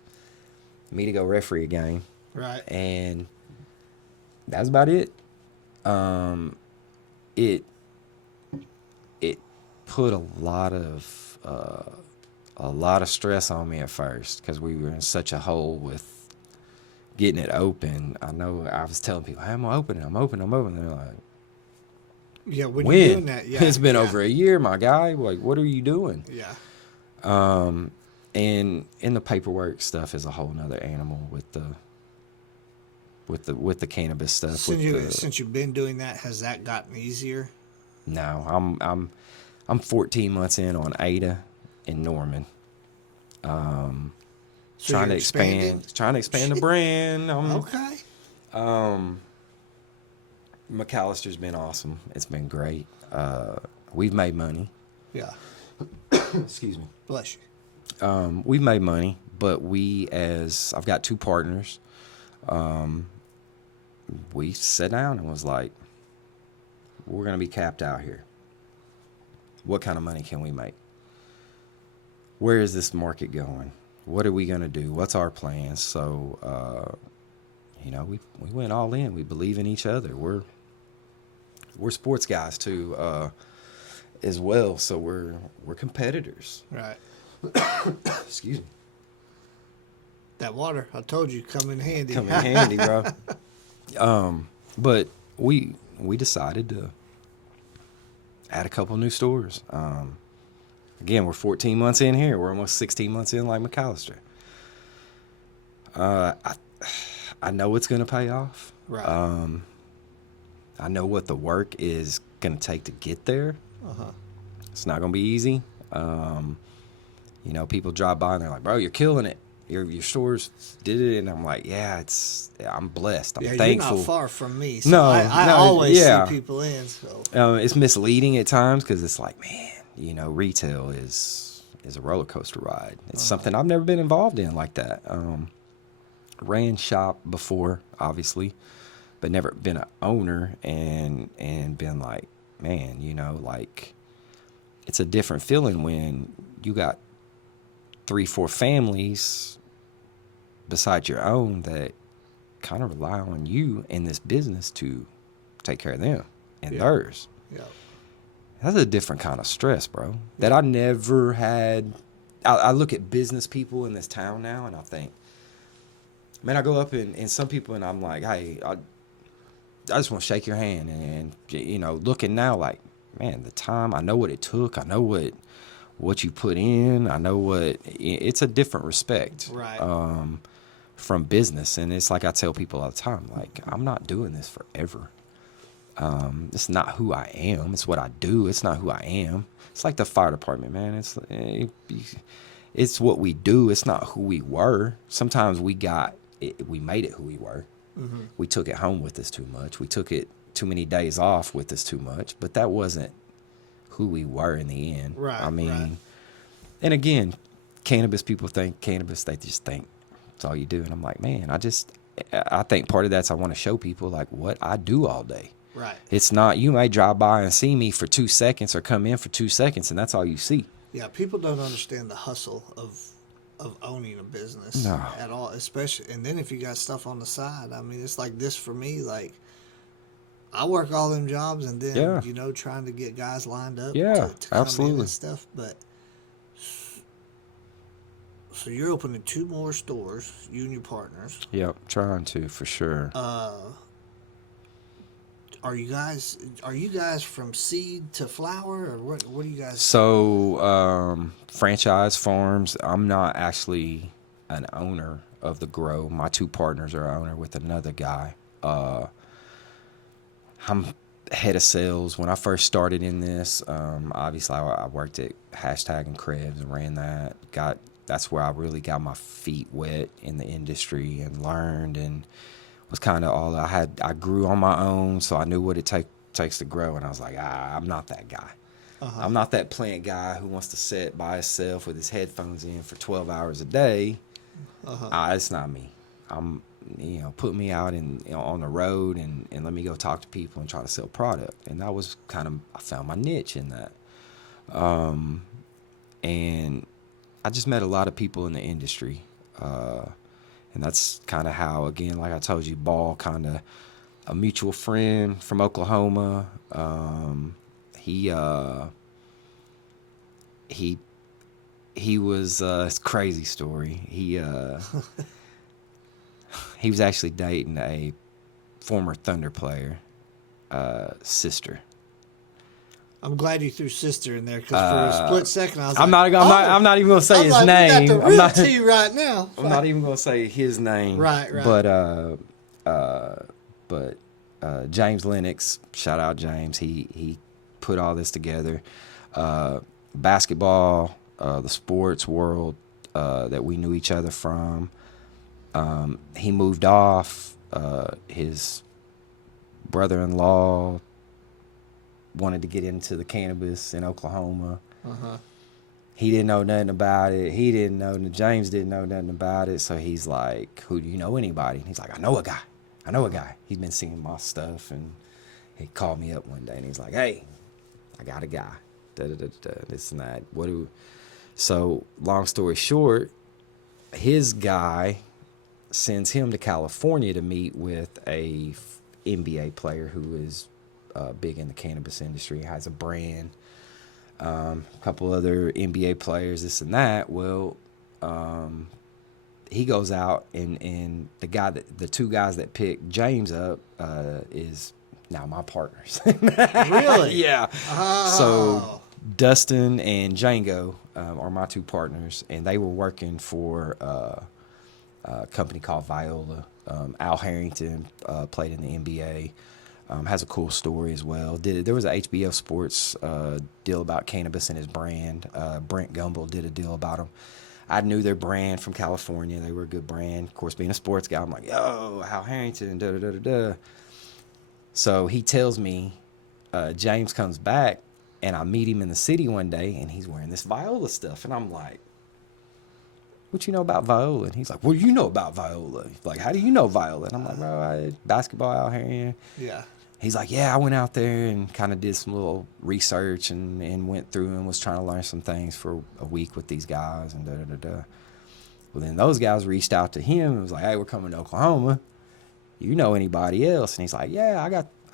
me to go referee a game. Right. And that's about it. It put a lot of stress on me at first because we were in such a hole with getting it open. I know I was telling people, hey, I'm opening. And they're like, Yeah, when when? you're doing that, yeah. It's been over a year, my guy. Like, what are you doing? Yeah. And in the paperwork stuff is a whole nother animal with the cannabis stuff. Since you've been doing that, has that gotten easier? No, I'm 14 months in on Ada in Norman. So Trying you're to expand the brand. Okay. McAllister's been awesome. It's been great. We've made money. Yeah. Excuse me. Bless you. We've made money, but I've got 2 partners. we sat down and was like, we're going to be capped out here. What kind of money can we make? Where is this market going? What are we going to do? What's our plan? So, we went all in. We believe in each other. We're sports guys too, as well. So we're competitors. Right. Excuse me. That water, I told you, come in handy. Come in handy, bro. But we decided to add a couple new stores. Again, we're 14 months in here. We're almost 16 months in, like McAllister. I know it's going to pay off. Right. I know what the work is going to take to get there. Uh-huh. It's not going to be easy. People drive by and they're like, bro, you're killing it. Your stores did it. And I'm like, yeah, I'm blessed. I'm thankful. You're not far from me. So No, I always see people in. So it's misleading at times because it's like, man, retail is a roller coaster ride. It's something I've never been involved in like that. Ran shop before, obviously, but never been an owner and been like, man, it's a different feeling when you got 3-4 families besides your own that kind of rely on you in this business to take care of them and theirs. Yeah. That's a different kind of stress, bro, that I never had. I look at business people in this town now and I think, man, I go up and some people and I'm like, hey, I just want to shake your hand and looking now like, man, the time, I know what it took. I know what you put in. I know it's a different respect. Right. From business. And it's like I tell people all the time, like, I'm not doing this forever. It's not who I am. It's what I do. It's not who I am. It's like the fire department, man. It's what we do. It's not who we were. Sometimes we made it who we were. Mm-hmm. We took it home with us too much. We took it too many days off with us too much. But that wasn't who we were in the end. Right. Right. And again, cannabis people think cannabis. They just think it's all you do. And I'm like, man, I think part of that's I want to show people like what I do all day. Right. It's not, you may drive by and see me for 2 seconds or come in for 2 seconds and that's all you see. Yeah, people don't understand the hustle of owning a business at all, especially. And then if you got stuff on the side, I mean, it's like this for me. Like, I work all them jobs and then, trying to get guys lined up to come absolutely. in and stuff. But so you're opening 2 more stores, you and your partners. Yep, trying to for sure. Are you guys from seed to flower, or what are you guys? So, franchise farms. I'm not actually an owner of the grow. My 2 partners are owner with another guy. I'm head of sales. When I first started in this, obviously I worked at Hashtag and Krebs and ran that. That's where I really got my feet wet in the industry and learned and was kind of all I grew on my own, so I knew what it takes to grow. And I was like, I'm not that guy. Uh-huh. I'm not that plant guy who wants to sit by himself with his headphones in for 12 hours a day. Uh-huh. It's not me. I'm, put me out on the road and let me go talk to people and try to sell product. And that was I found my niche in that. And I just met a lot of people in the industry. And that's kind of how, again, like I told you, Ball, kind of a mutual friend from Oklahoma. He was it's a crazy story. He was actually dating a former Thunder player, sister. I'm glad you threw sister in there because for a split second I was I'm not even gonna say his name. You got the real tea right now. I'm not even gonna say his name. Right. But James Lennox, shout out James. He put all this together. Basketball, the sports world that we knew each other from. He moved off. His brother-in-law wanted to get into the cannabis in Oklahoma. Uh-huh. He didn't know nothing about it. James didn't know nothing about it. So he's like, who do you know anybody? And he's like, I know a guy. I know a guy. He's been seeing my stuff, and he called me up one day, and he's like, hey, I got a guy. This and that. So, long story short, his guy sends him to California to meet with a NBA player who is big in the cannabis industry, has a brand, a couple other NBA players, this and that. Well, he goes out, and the two guys that picked James up is now my partners. Really? Yeah. Oh. So Dustin and Django are my two partners, and they were working for a company called Viola. Al Harrington played in the NBA. Has a cool story as well. There was a HBO Sports deal about cannabis and his brand. Brent Gumbel did a deal about him. I knew their brand from California. They were a good brand. Of course, being a sports guy, I'm like, yo, Al Harrington, da-da-da-da-da. So he tells me James comes back, and I meet him in the city one day, and he's wearing this Viola stuff. And I'm like, what you know about Viola? And he's like, what do you know about Viola? Like, how do you know Viola? And I'm like, bro, basketball out here. Yeah. He's like, yeah, I went out there and kind of did some little research and went through and was trying to learn some things for a week with these guys and da-da-da-da. Well, then those guys reached out to him and was like, hey, we're coming to Oklahoma. You know anybody else? And he's like, yeah, I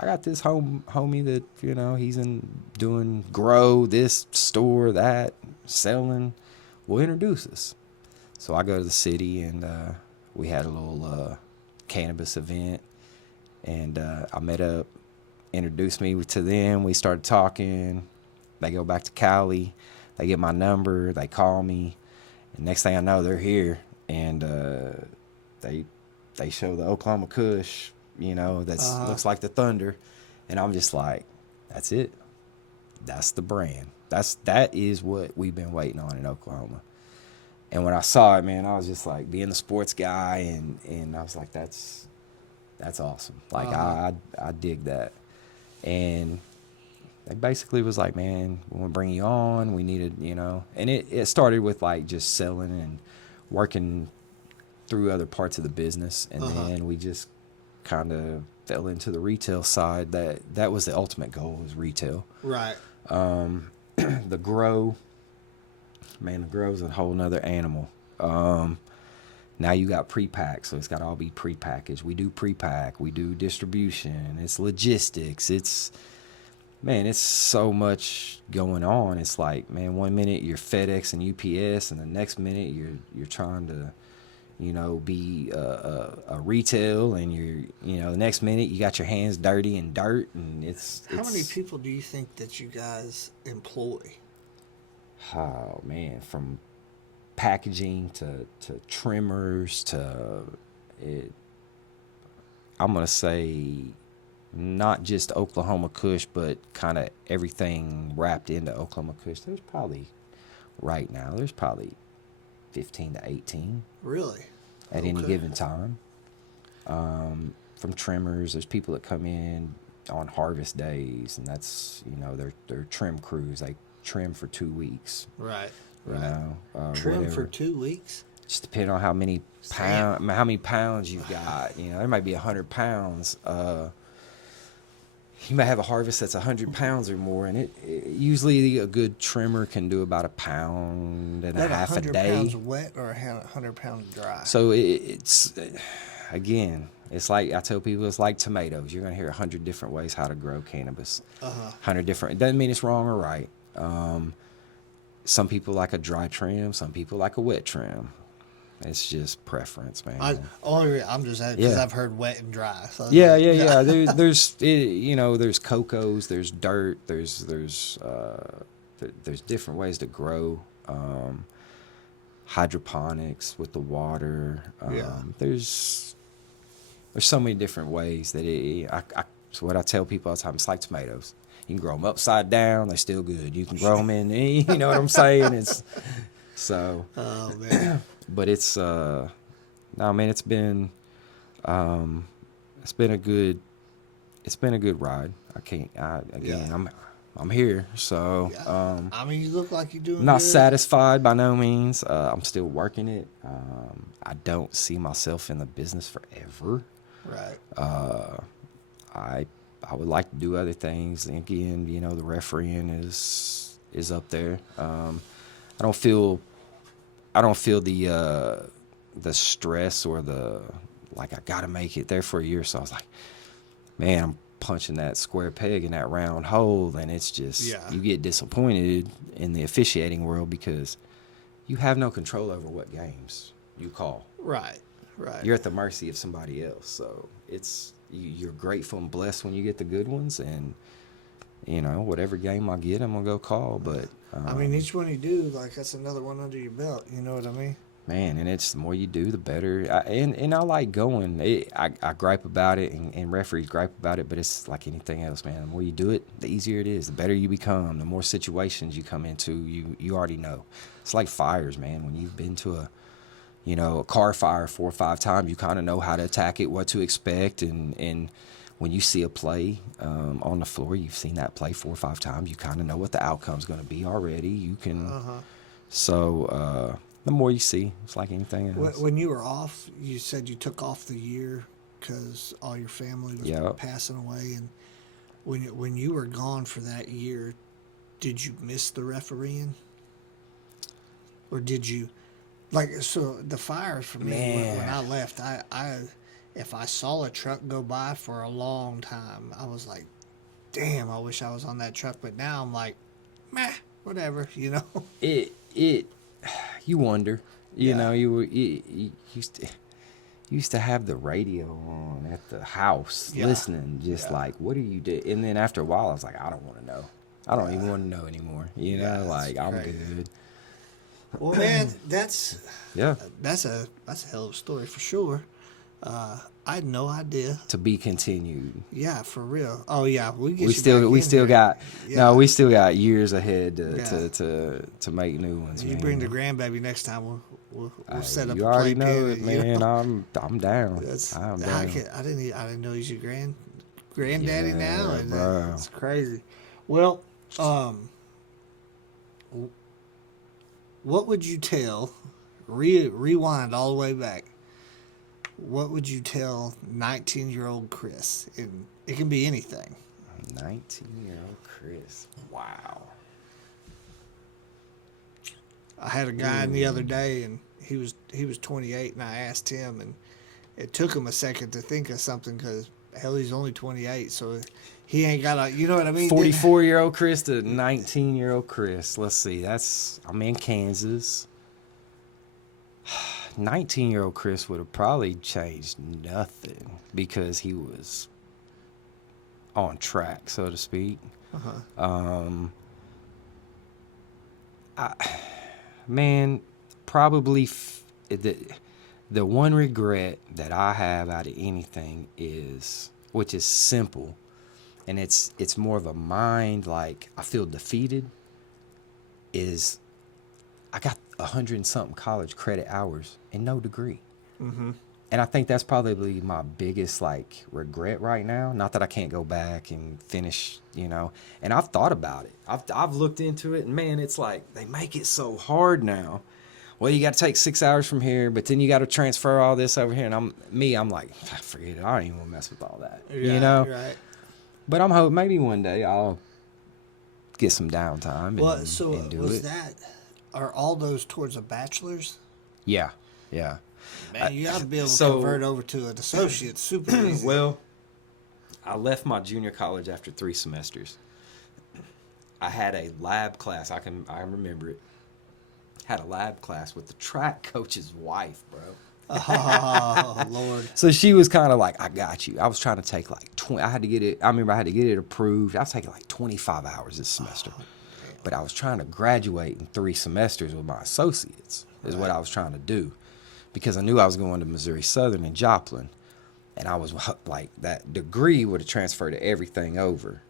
got this homie that, you know, he's doing grow, this, store, that, selling. Well, introduce us. So I go to the city, and we had a little cannabis event. And I met up, introduced me to them. We started talking. They go back to Cali. They get my number. They call me. And next thing I know, they're here. And they show the Oklahoma Kush, you know, that looks like the Thunder. And I'm just like, that's it. That's the brand. That is what we've been waiting on in Oklahoma. And when I saw it, man, I was just like, being the sports guy, and I was like, that's awesome. Like, I dig that. And they basically was like, man, we want to bring you on. We needed, you know. And it started with, like, just selling and working through other parts of the business. And then we just kind of fell into the retail side. That was the ultimate goal, was retail. Right. The grow, man, the grow's a whole nother animal. Now you got pre-pack, so it's got to all be pre-packaged. We do pre-pack. We do distribution. It's logistics. It's so much going on. It's like, man, one minute you're FedEx and UPS, and the next minute you're trying to, you know, be a retail, and the next minute you got your hands dirty in dirt, and it's. How many people do you think that you guys employ? Oh man, from packaging to trimmers to it. I'm gonna say not just Oklahoma Kush, but kind of everything wrapped into Oklahoma Kush. There's probably 15 to 18. Really? At any given time. From trimmers, there's people that come in on harvest days, and that's, you know, they're trim crews. They trim for 2 weeks. Right. You know, Trim whatever. for 2 weeks? Just depending on how many pounds you've got. You know, there might be 100 pounds. You may have a harvest that's 100 pounds or more, and it usually a good trimmer can do about a pound and a half a day. 100 pounds wet or 100 pounds dry? So it's again, it's like I tell people, it's like tomatoes. You're gonna hear 100 different ways how to grow cannabis. 100 different. It doesn't mean it's wrong or right. Some people like a dry trim. Some people like a wet trim. It's just preference, man. I'm just asking because I've heard wet and dry. So yeah. There's there's cocos, there's dirt, there's different ways to grow. Hydroponics with the water. There's so many different ways that so what I tell people all the time, it's like tomatoes. You can grow them upside down; they're still good. You can grow them in, you know what I'm saying? It's so. Oh man. But it's no, man, it's been a good ride. I'm here, so I mean, you look like you're doing I'm not good. satisfied by no means. I'm still working it. I don't see myself in the business forever. Right. I would like to do other things. And again, you know, the refereeing is up there. I don't feel the stress or the like I gotta make it there for a year. So I was like, man, I'm punching that square peg in that round hole, and it's just you get disappointed in the officiating world because you have no control over what games you call. Right. Right. You're at the mercy of somebody else. So you're grateful and blessed when you get the good ones, and you know, whatever game I get, I'm gonna go call. But I mean, each one you do, like, that's another one under your belt. You know what I mean? man, and it's the more you do, the better. And I like going. I gripe about it, and referees gripe about it, but it's like anything else, man. The more you do it, the easier it is. The better you become. The more situations you come into, you already know. It's like fires, man. When you've been to a car fire 4 or 5 times, you kind of know how to attack it, what to expect, and when you see a play on the floor, you've seen that play 4 or 5 times, you kind of know what the outcome's going to be already. You can, so the more you see, it's like anything else. When you were off, you said you took off the year because all your family was passing away, and when you were gone for that year, did you miss the refereeing, or did you? Like, so the fire for me, when I left, I if I saw a truck go by for a long time, I was like, damn, I wish I was on that truck. But now I'm like, meh, whatever, you know? You wonder, you know, you used to have the radio on at the house listening, just like, what do you do? And then after a while, I was like, I don't want to know. I don't even want to know anymore. You know, like, I'm good. Well, man, that's a hell of a story for sure. I had no idea. To be continued. Yeah, for real. Oh yeah, we still got years ahead to make new ones. You man. bring the grandbaby next time. We'll set up. You a already play know pin, it, man. You know? I'm down. I'm down. I didn't know he's your granddaddy now. And bro. That's crazy. Well, what would you tell? Rewind all the way back. What would you tell 19-year-old Chris? It can be anything. 19-year-old Chris. Wow. I had a guy the other day, and he was 28, and I asked him, and it took him a second to think of something because hell, he's only 28, so he ain't got you know what I mean? 44-year-old Chris to 19-year-old Chris. Let's see. I'm in Kansas. 19-year-old Chris would have probably changed nothing because he was on track, so to speak. Man, probably the one regret that I have out of anything is, which is simple, and it's more of a mind, like I feel defeated, is I got 100 and something college credit hours and no degree. And I think that's probably my biggest like regret right now. Not that I can't go back and finish, you know. And I've thought about it. I've looked into it, and man, it's like they make it so hard now. Well, you got to take 6 hours from here, but then you got to transfer all this over here. And I'm like, forget it. I don't even want to mess with all that, you know. Right. But I'm hoping maybe one day I'll get some downtime. Well, so and do was it. Are all those towards a bachelor's? Yeah. Man, you got to be able to convert over to an associate super easy. Well, I left my junior college after 3 semesters. I had a lab class. I remember it. Had a lab class with the track coach's wife, bro. Oh, Lord. So she was kind of like, I got you. I was trying to take like 20. I remember I had to get it approved. I was taking like 25 hours this semester. But I was trying to graduate in 3 semesters with my associates, is what I was trying to do. Because I knew I was going to Missouri Southern in Joplin. And I was like, that degree would have transferred to everything over.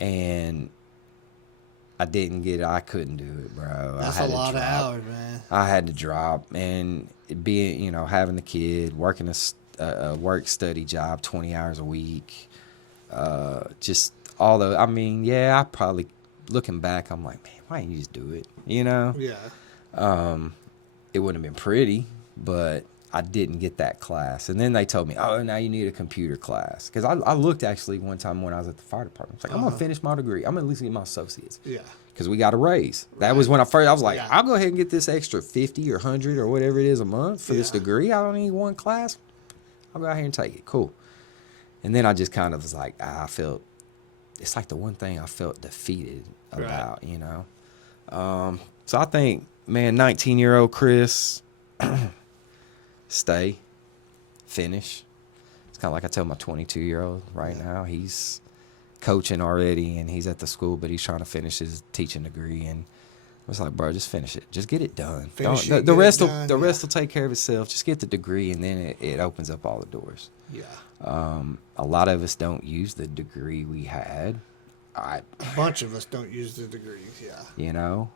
And I didn't get it. I couldn't do it, bro. That's a lot of hours, man. I had to drop. And being, you know, having the kid, working a work-study job 20 hours a week. Just all the, I mean, yeah, I probably, looking back, I'm like, man, why didn't you just do it? You know? Yeah. It wouldn't have been pretty, but I didn't get that class. And then they told me, oh, now you need a computer class. Because I looked actually one time when I was at the fire department. I was like, I'm going to finish my degree. I'm going to at least get my associates. Yeah. Because we got a raise. That was when I was like, Yeah. I'll go ahead and get this extra 50 or 100 or whatever it is a month for this degree. I don't need one class. I'll go out here and take it. Cool. And then I just kind of was like, I felt, it's like the one thing I felt defeated about, you know. So I think, man, 19-year-old Chris, stay, finish. It's kind of like I tell my 22-year-old right now. He's coaching already, and he's at the school, but he's trying to finish his teaching degree. And I was like, bro, just finish it. Just get it done. The rest will take care of itself. Just get the degree, and then it opens up all the doors. Yeah. A lot of us don't use the degree we had. A bunch of us don't use the degrees. Yeah. You know,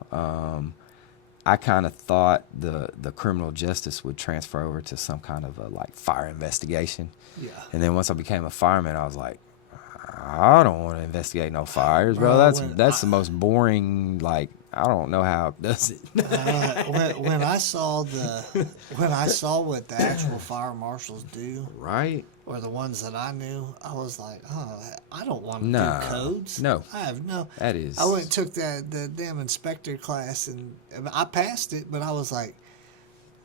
I kind of thought the criminal justice would transfer over to some kind of a like fire investigation. Yeah. And then once I became a fireman, I was like, I don't want to investigate no fires, bro. That's the most boring. Like, I don't know how it does it. when I saw what the actual fire marshals do, right, or the ones that I knew, I was like, oh, I don't want to do codes. No, I have no. That is. I went and took the damn inspector class, and I passed it, but I was like,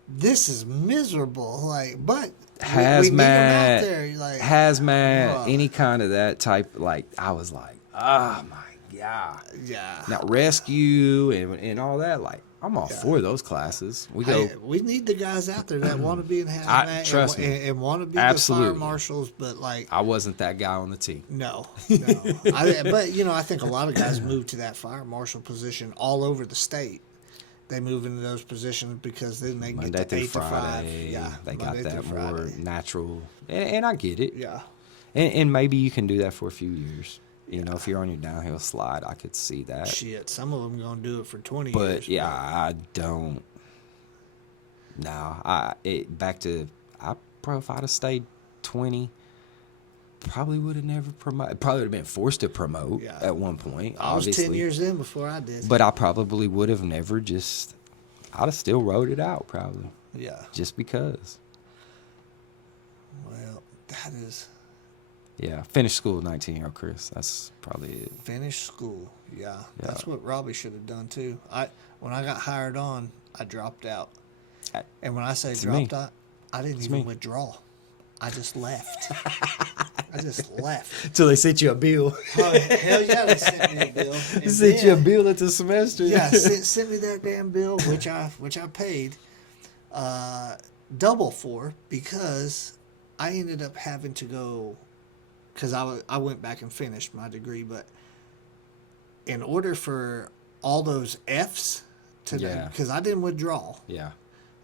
this is miserable. Like, but hazmat, we need them out there. Like, hazmat, any kind of that type. Like, I was like, oh my god. Yeah. Now rescue and all that. Like, I'm all for those classes. We need the guys out there that want to be in hazmat. Trust me, and want to be absolutely the fire marshals. But like, I wasn't that guy on the team. No. But you know, I think a lot of guys move to that fire marshal position all over the state. They move into those positions because then they Monday get to through 8 Friday, to 5. Yeah, they Monday got that through more Friday. natural, and I get it. Yeah, and maybe you can do that for a few years. You know, if you're on your downhill slide, I could see that. Shit, some of them gonna do it for 20 years. But yeah, I don't. No, back to probably if I'd have stayed 20, probably would have never promoted. Probably would have been forced to promote at one point. I was obviously. 10 years in before I did. But I probably would have never just. I'd have still wrote it out probably. Yeah. Just because. Well, that is. Yeah, finish school, 19-year-old Chris. That's probably it. Finish school. Yeah, that's what Robbie should have done too. When I got hired on, I dropped out. And when I say dropped out, I didn't even withdraw. I just left. I just left. Until they sent you a bill. Oh, hell yeah, they sent me a bill. They sent you a bill at the semester. Yeah, sent me that damn bill, which I paid double for, because I ended up having to go, because I went back and finished my degree, but in order for all those F's to, because I didn't withdraw. Yeah.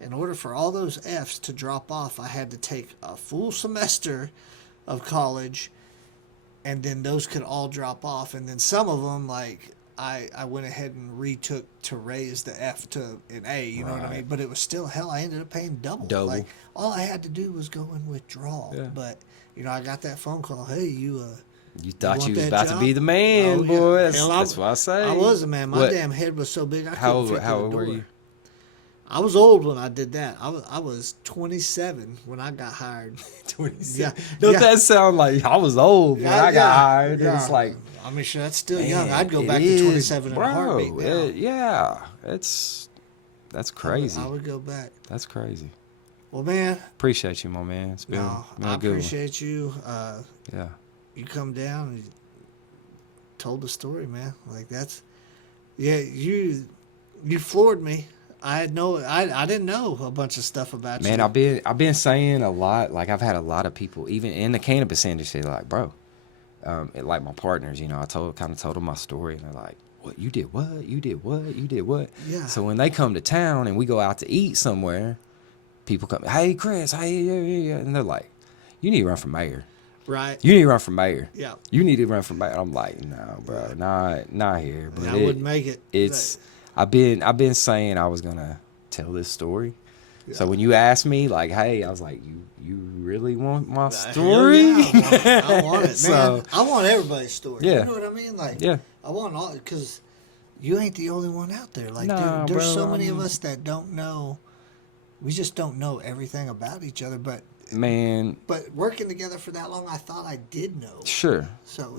In order for all those F's to drop off, I had to take a full semester of college, and then those could all drop off. And then some of them, like, I went ahead and retook to raise the F to an A, you know what I mean? But it was still, hell, I ended up paying double. Like, all I had to do was go and withdraw. Yeah. But, you know, I got that phone call, hey, you thought you was about to be the man, boy. That's what I say. I was a man. My damn head was so big, I couldn't fit How through the old door. were you? I was old when I did that. I was 27 when I got hired. 27. Yeah. Don't that sound like I was old when I got hired? Yeah. It's like, I mean, sure, that's still young. I'd go back to 27 in a heartbeat now. That's crazy. I would go back. That's crazy. Well, man. Appreciate you, my man. It's been, I a good appreciate you. Yeah. You come down and told the story, man. Like, that's, you floored me. I didn't know a bunch of stuff about you. Man, I've been saying a lot. Like, I've had a lot of people, even in the cannabis industry, like, bro, like my partners, you know, I kind of told them my story, and they're like, what, you did what? You did what? You did what? Yeah. So when they come to town and we go out to eat somewhere, people come, hey, Chris, hey, yeah. And they're like, you need to run for mayor. Right. You need to run for mayor. Yeah. You need to run for mayor. I'm like, no, bro, not here. But I wouldn't make it. It's... I've been saying I was gonna tell this story. Yeah. So when you asked me, like, hey, I was like, you really want my story? Yeah, I want it, man. I want everybody's story. Yeah. You know what I mean? Like, yeah. I want all, because you ain't the only one out there. Like, there's so many of us that don't know we just don't know everything about each other. But Man, working together for that long, I thought I did know. sure. So,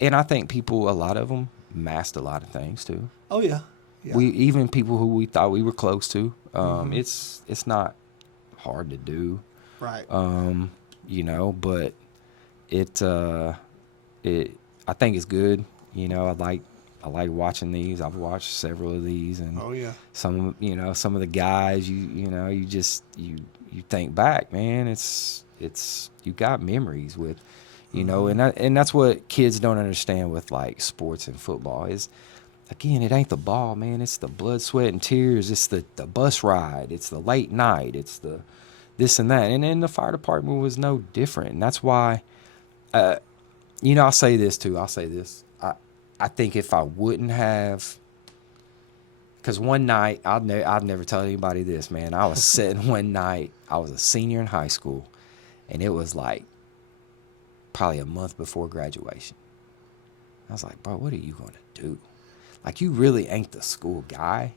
And I think people, a lot of them, masked a lot of things too. oh yeah, yeah. We even people who we thought we were close to. It's not hard to do. Right. You know, but it I think it's good. You know, I like watching these. I've watched several of these, and Oh yeah. some of the guys you think back, man. It's you got memories with, you know, and that's what kids don't understand with like sports and football is, again, it ain't the ball, man. It's the blood, sweat, and tears. It's the bus ride. It's the late night. It's the this and that. And then the fire department was no different. And that's why, you know, I'll say this too. I think if I wouldn't have, because one night, I'd never tell anybody this, man. I was sitting one night, I was a senior in high school, and it was like probably a month before graduation. I was like, bro, what are you going to do? Like, you really ain't the school guy,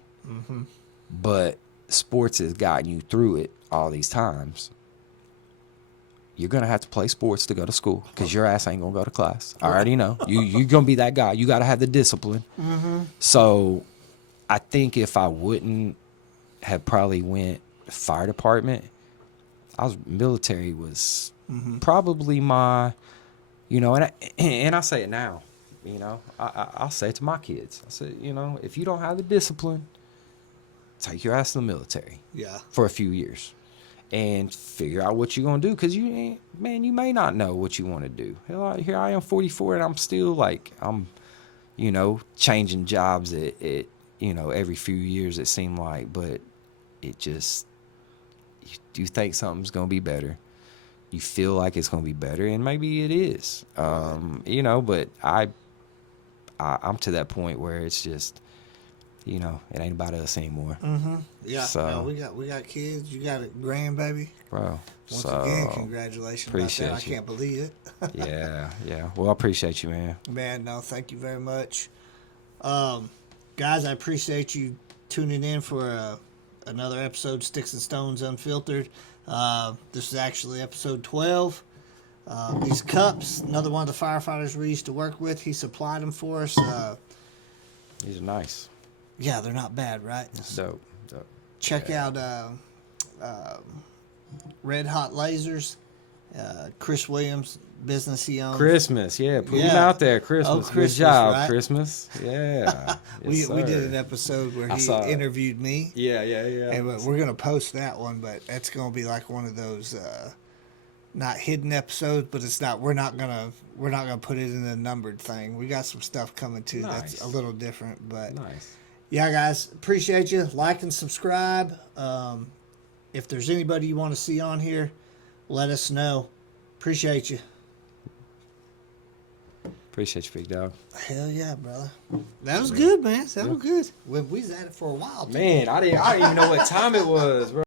but sports has gotten you through it all these times. You're going to have to play sports to go to school because your ass ain't going to go to class. I already know. You're going to be that guy. You got to have the discipline. So I think if I wouldn't have probably went fire department, military was probably my, you know, and I say it now, you know, I'll say it to my kids. I say, you know, if you don't have the discipline, take your ass to the military. Yeah. For a few years. And figure out what you're going to do. Because you may not know what you want to do. Hell, here I am, 44, and I'm still like, you know, changing jobs at you know, every few years it seemed like. But it just, you think something's going to be better. You feel like it's going to be better, and maybe it is. You know, but I'm to that point where it's just, you know, it ain't about us anymore. Yeah. So, no, we got kids. You got a grandbaby. Bro. Once again, congratulations appreciate about that. I can't believe it. Yeah. Well, I appreciate you, man. Man, no, thank you very much. Guys, I appreciate you tuning in for another episode of Sticks and Stones Unfiltered. This is actually episode 12. These cups, another one of the firefighters we used to work with, he supplied them for us. These are nice. Yeah, they're not bad, right? Dope. Check out Red Hot Lasers. Chris Williams, business he owns. Christmas, put him out there. Christmas, Christmas, good job, right? Christmas. Yeah, we did an episode where he interviewed me. Yeah. And we're gonna post that one, but it's gonna be like one of those not hidden episodes, but it's not. We're not gonna put it in a numbered thing. We got some stuff coming too that's a little different, but nice. Yeah, guys, appreciate you. Like and subscribe. If there's anybody you want to see on here, let us know. Appreciate you. Appreciate you, big dog. Hell yeah, brother. That was good, man. That was good. We was at it for a while, too. Man, I didn't even know what time it was, bro.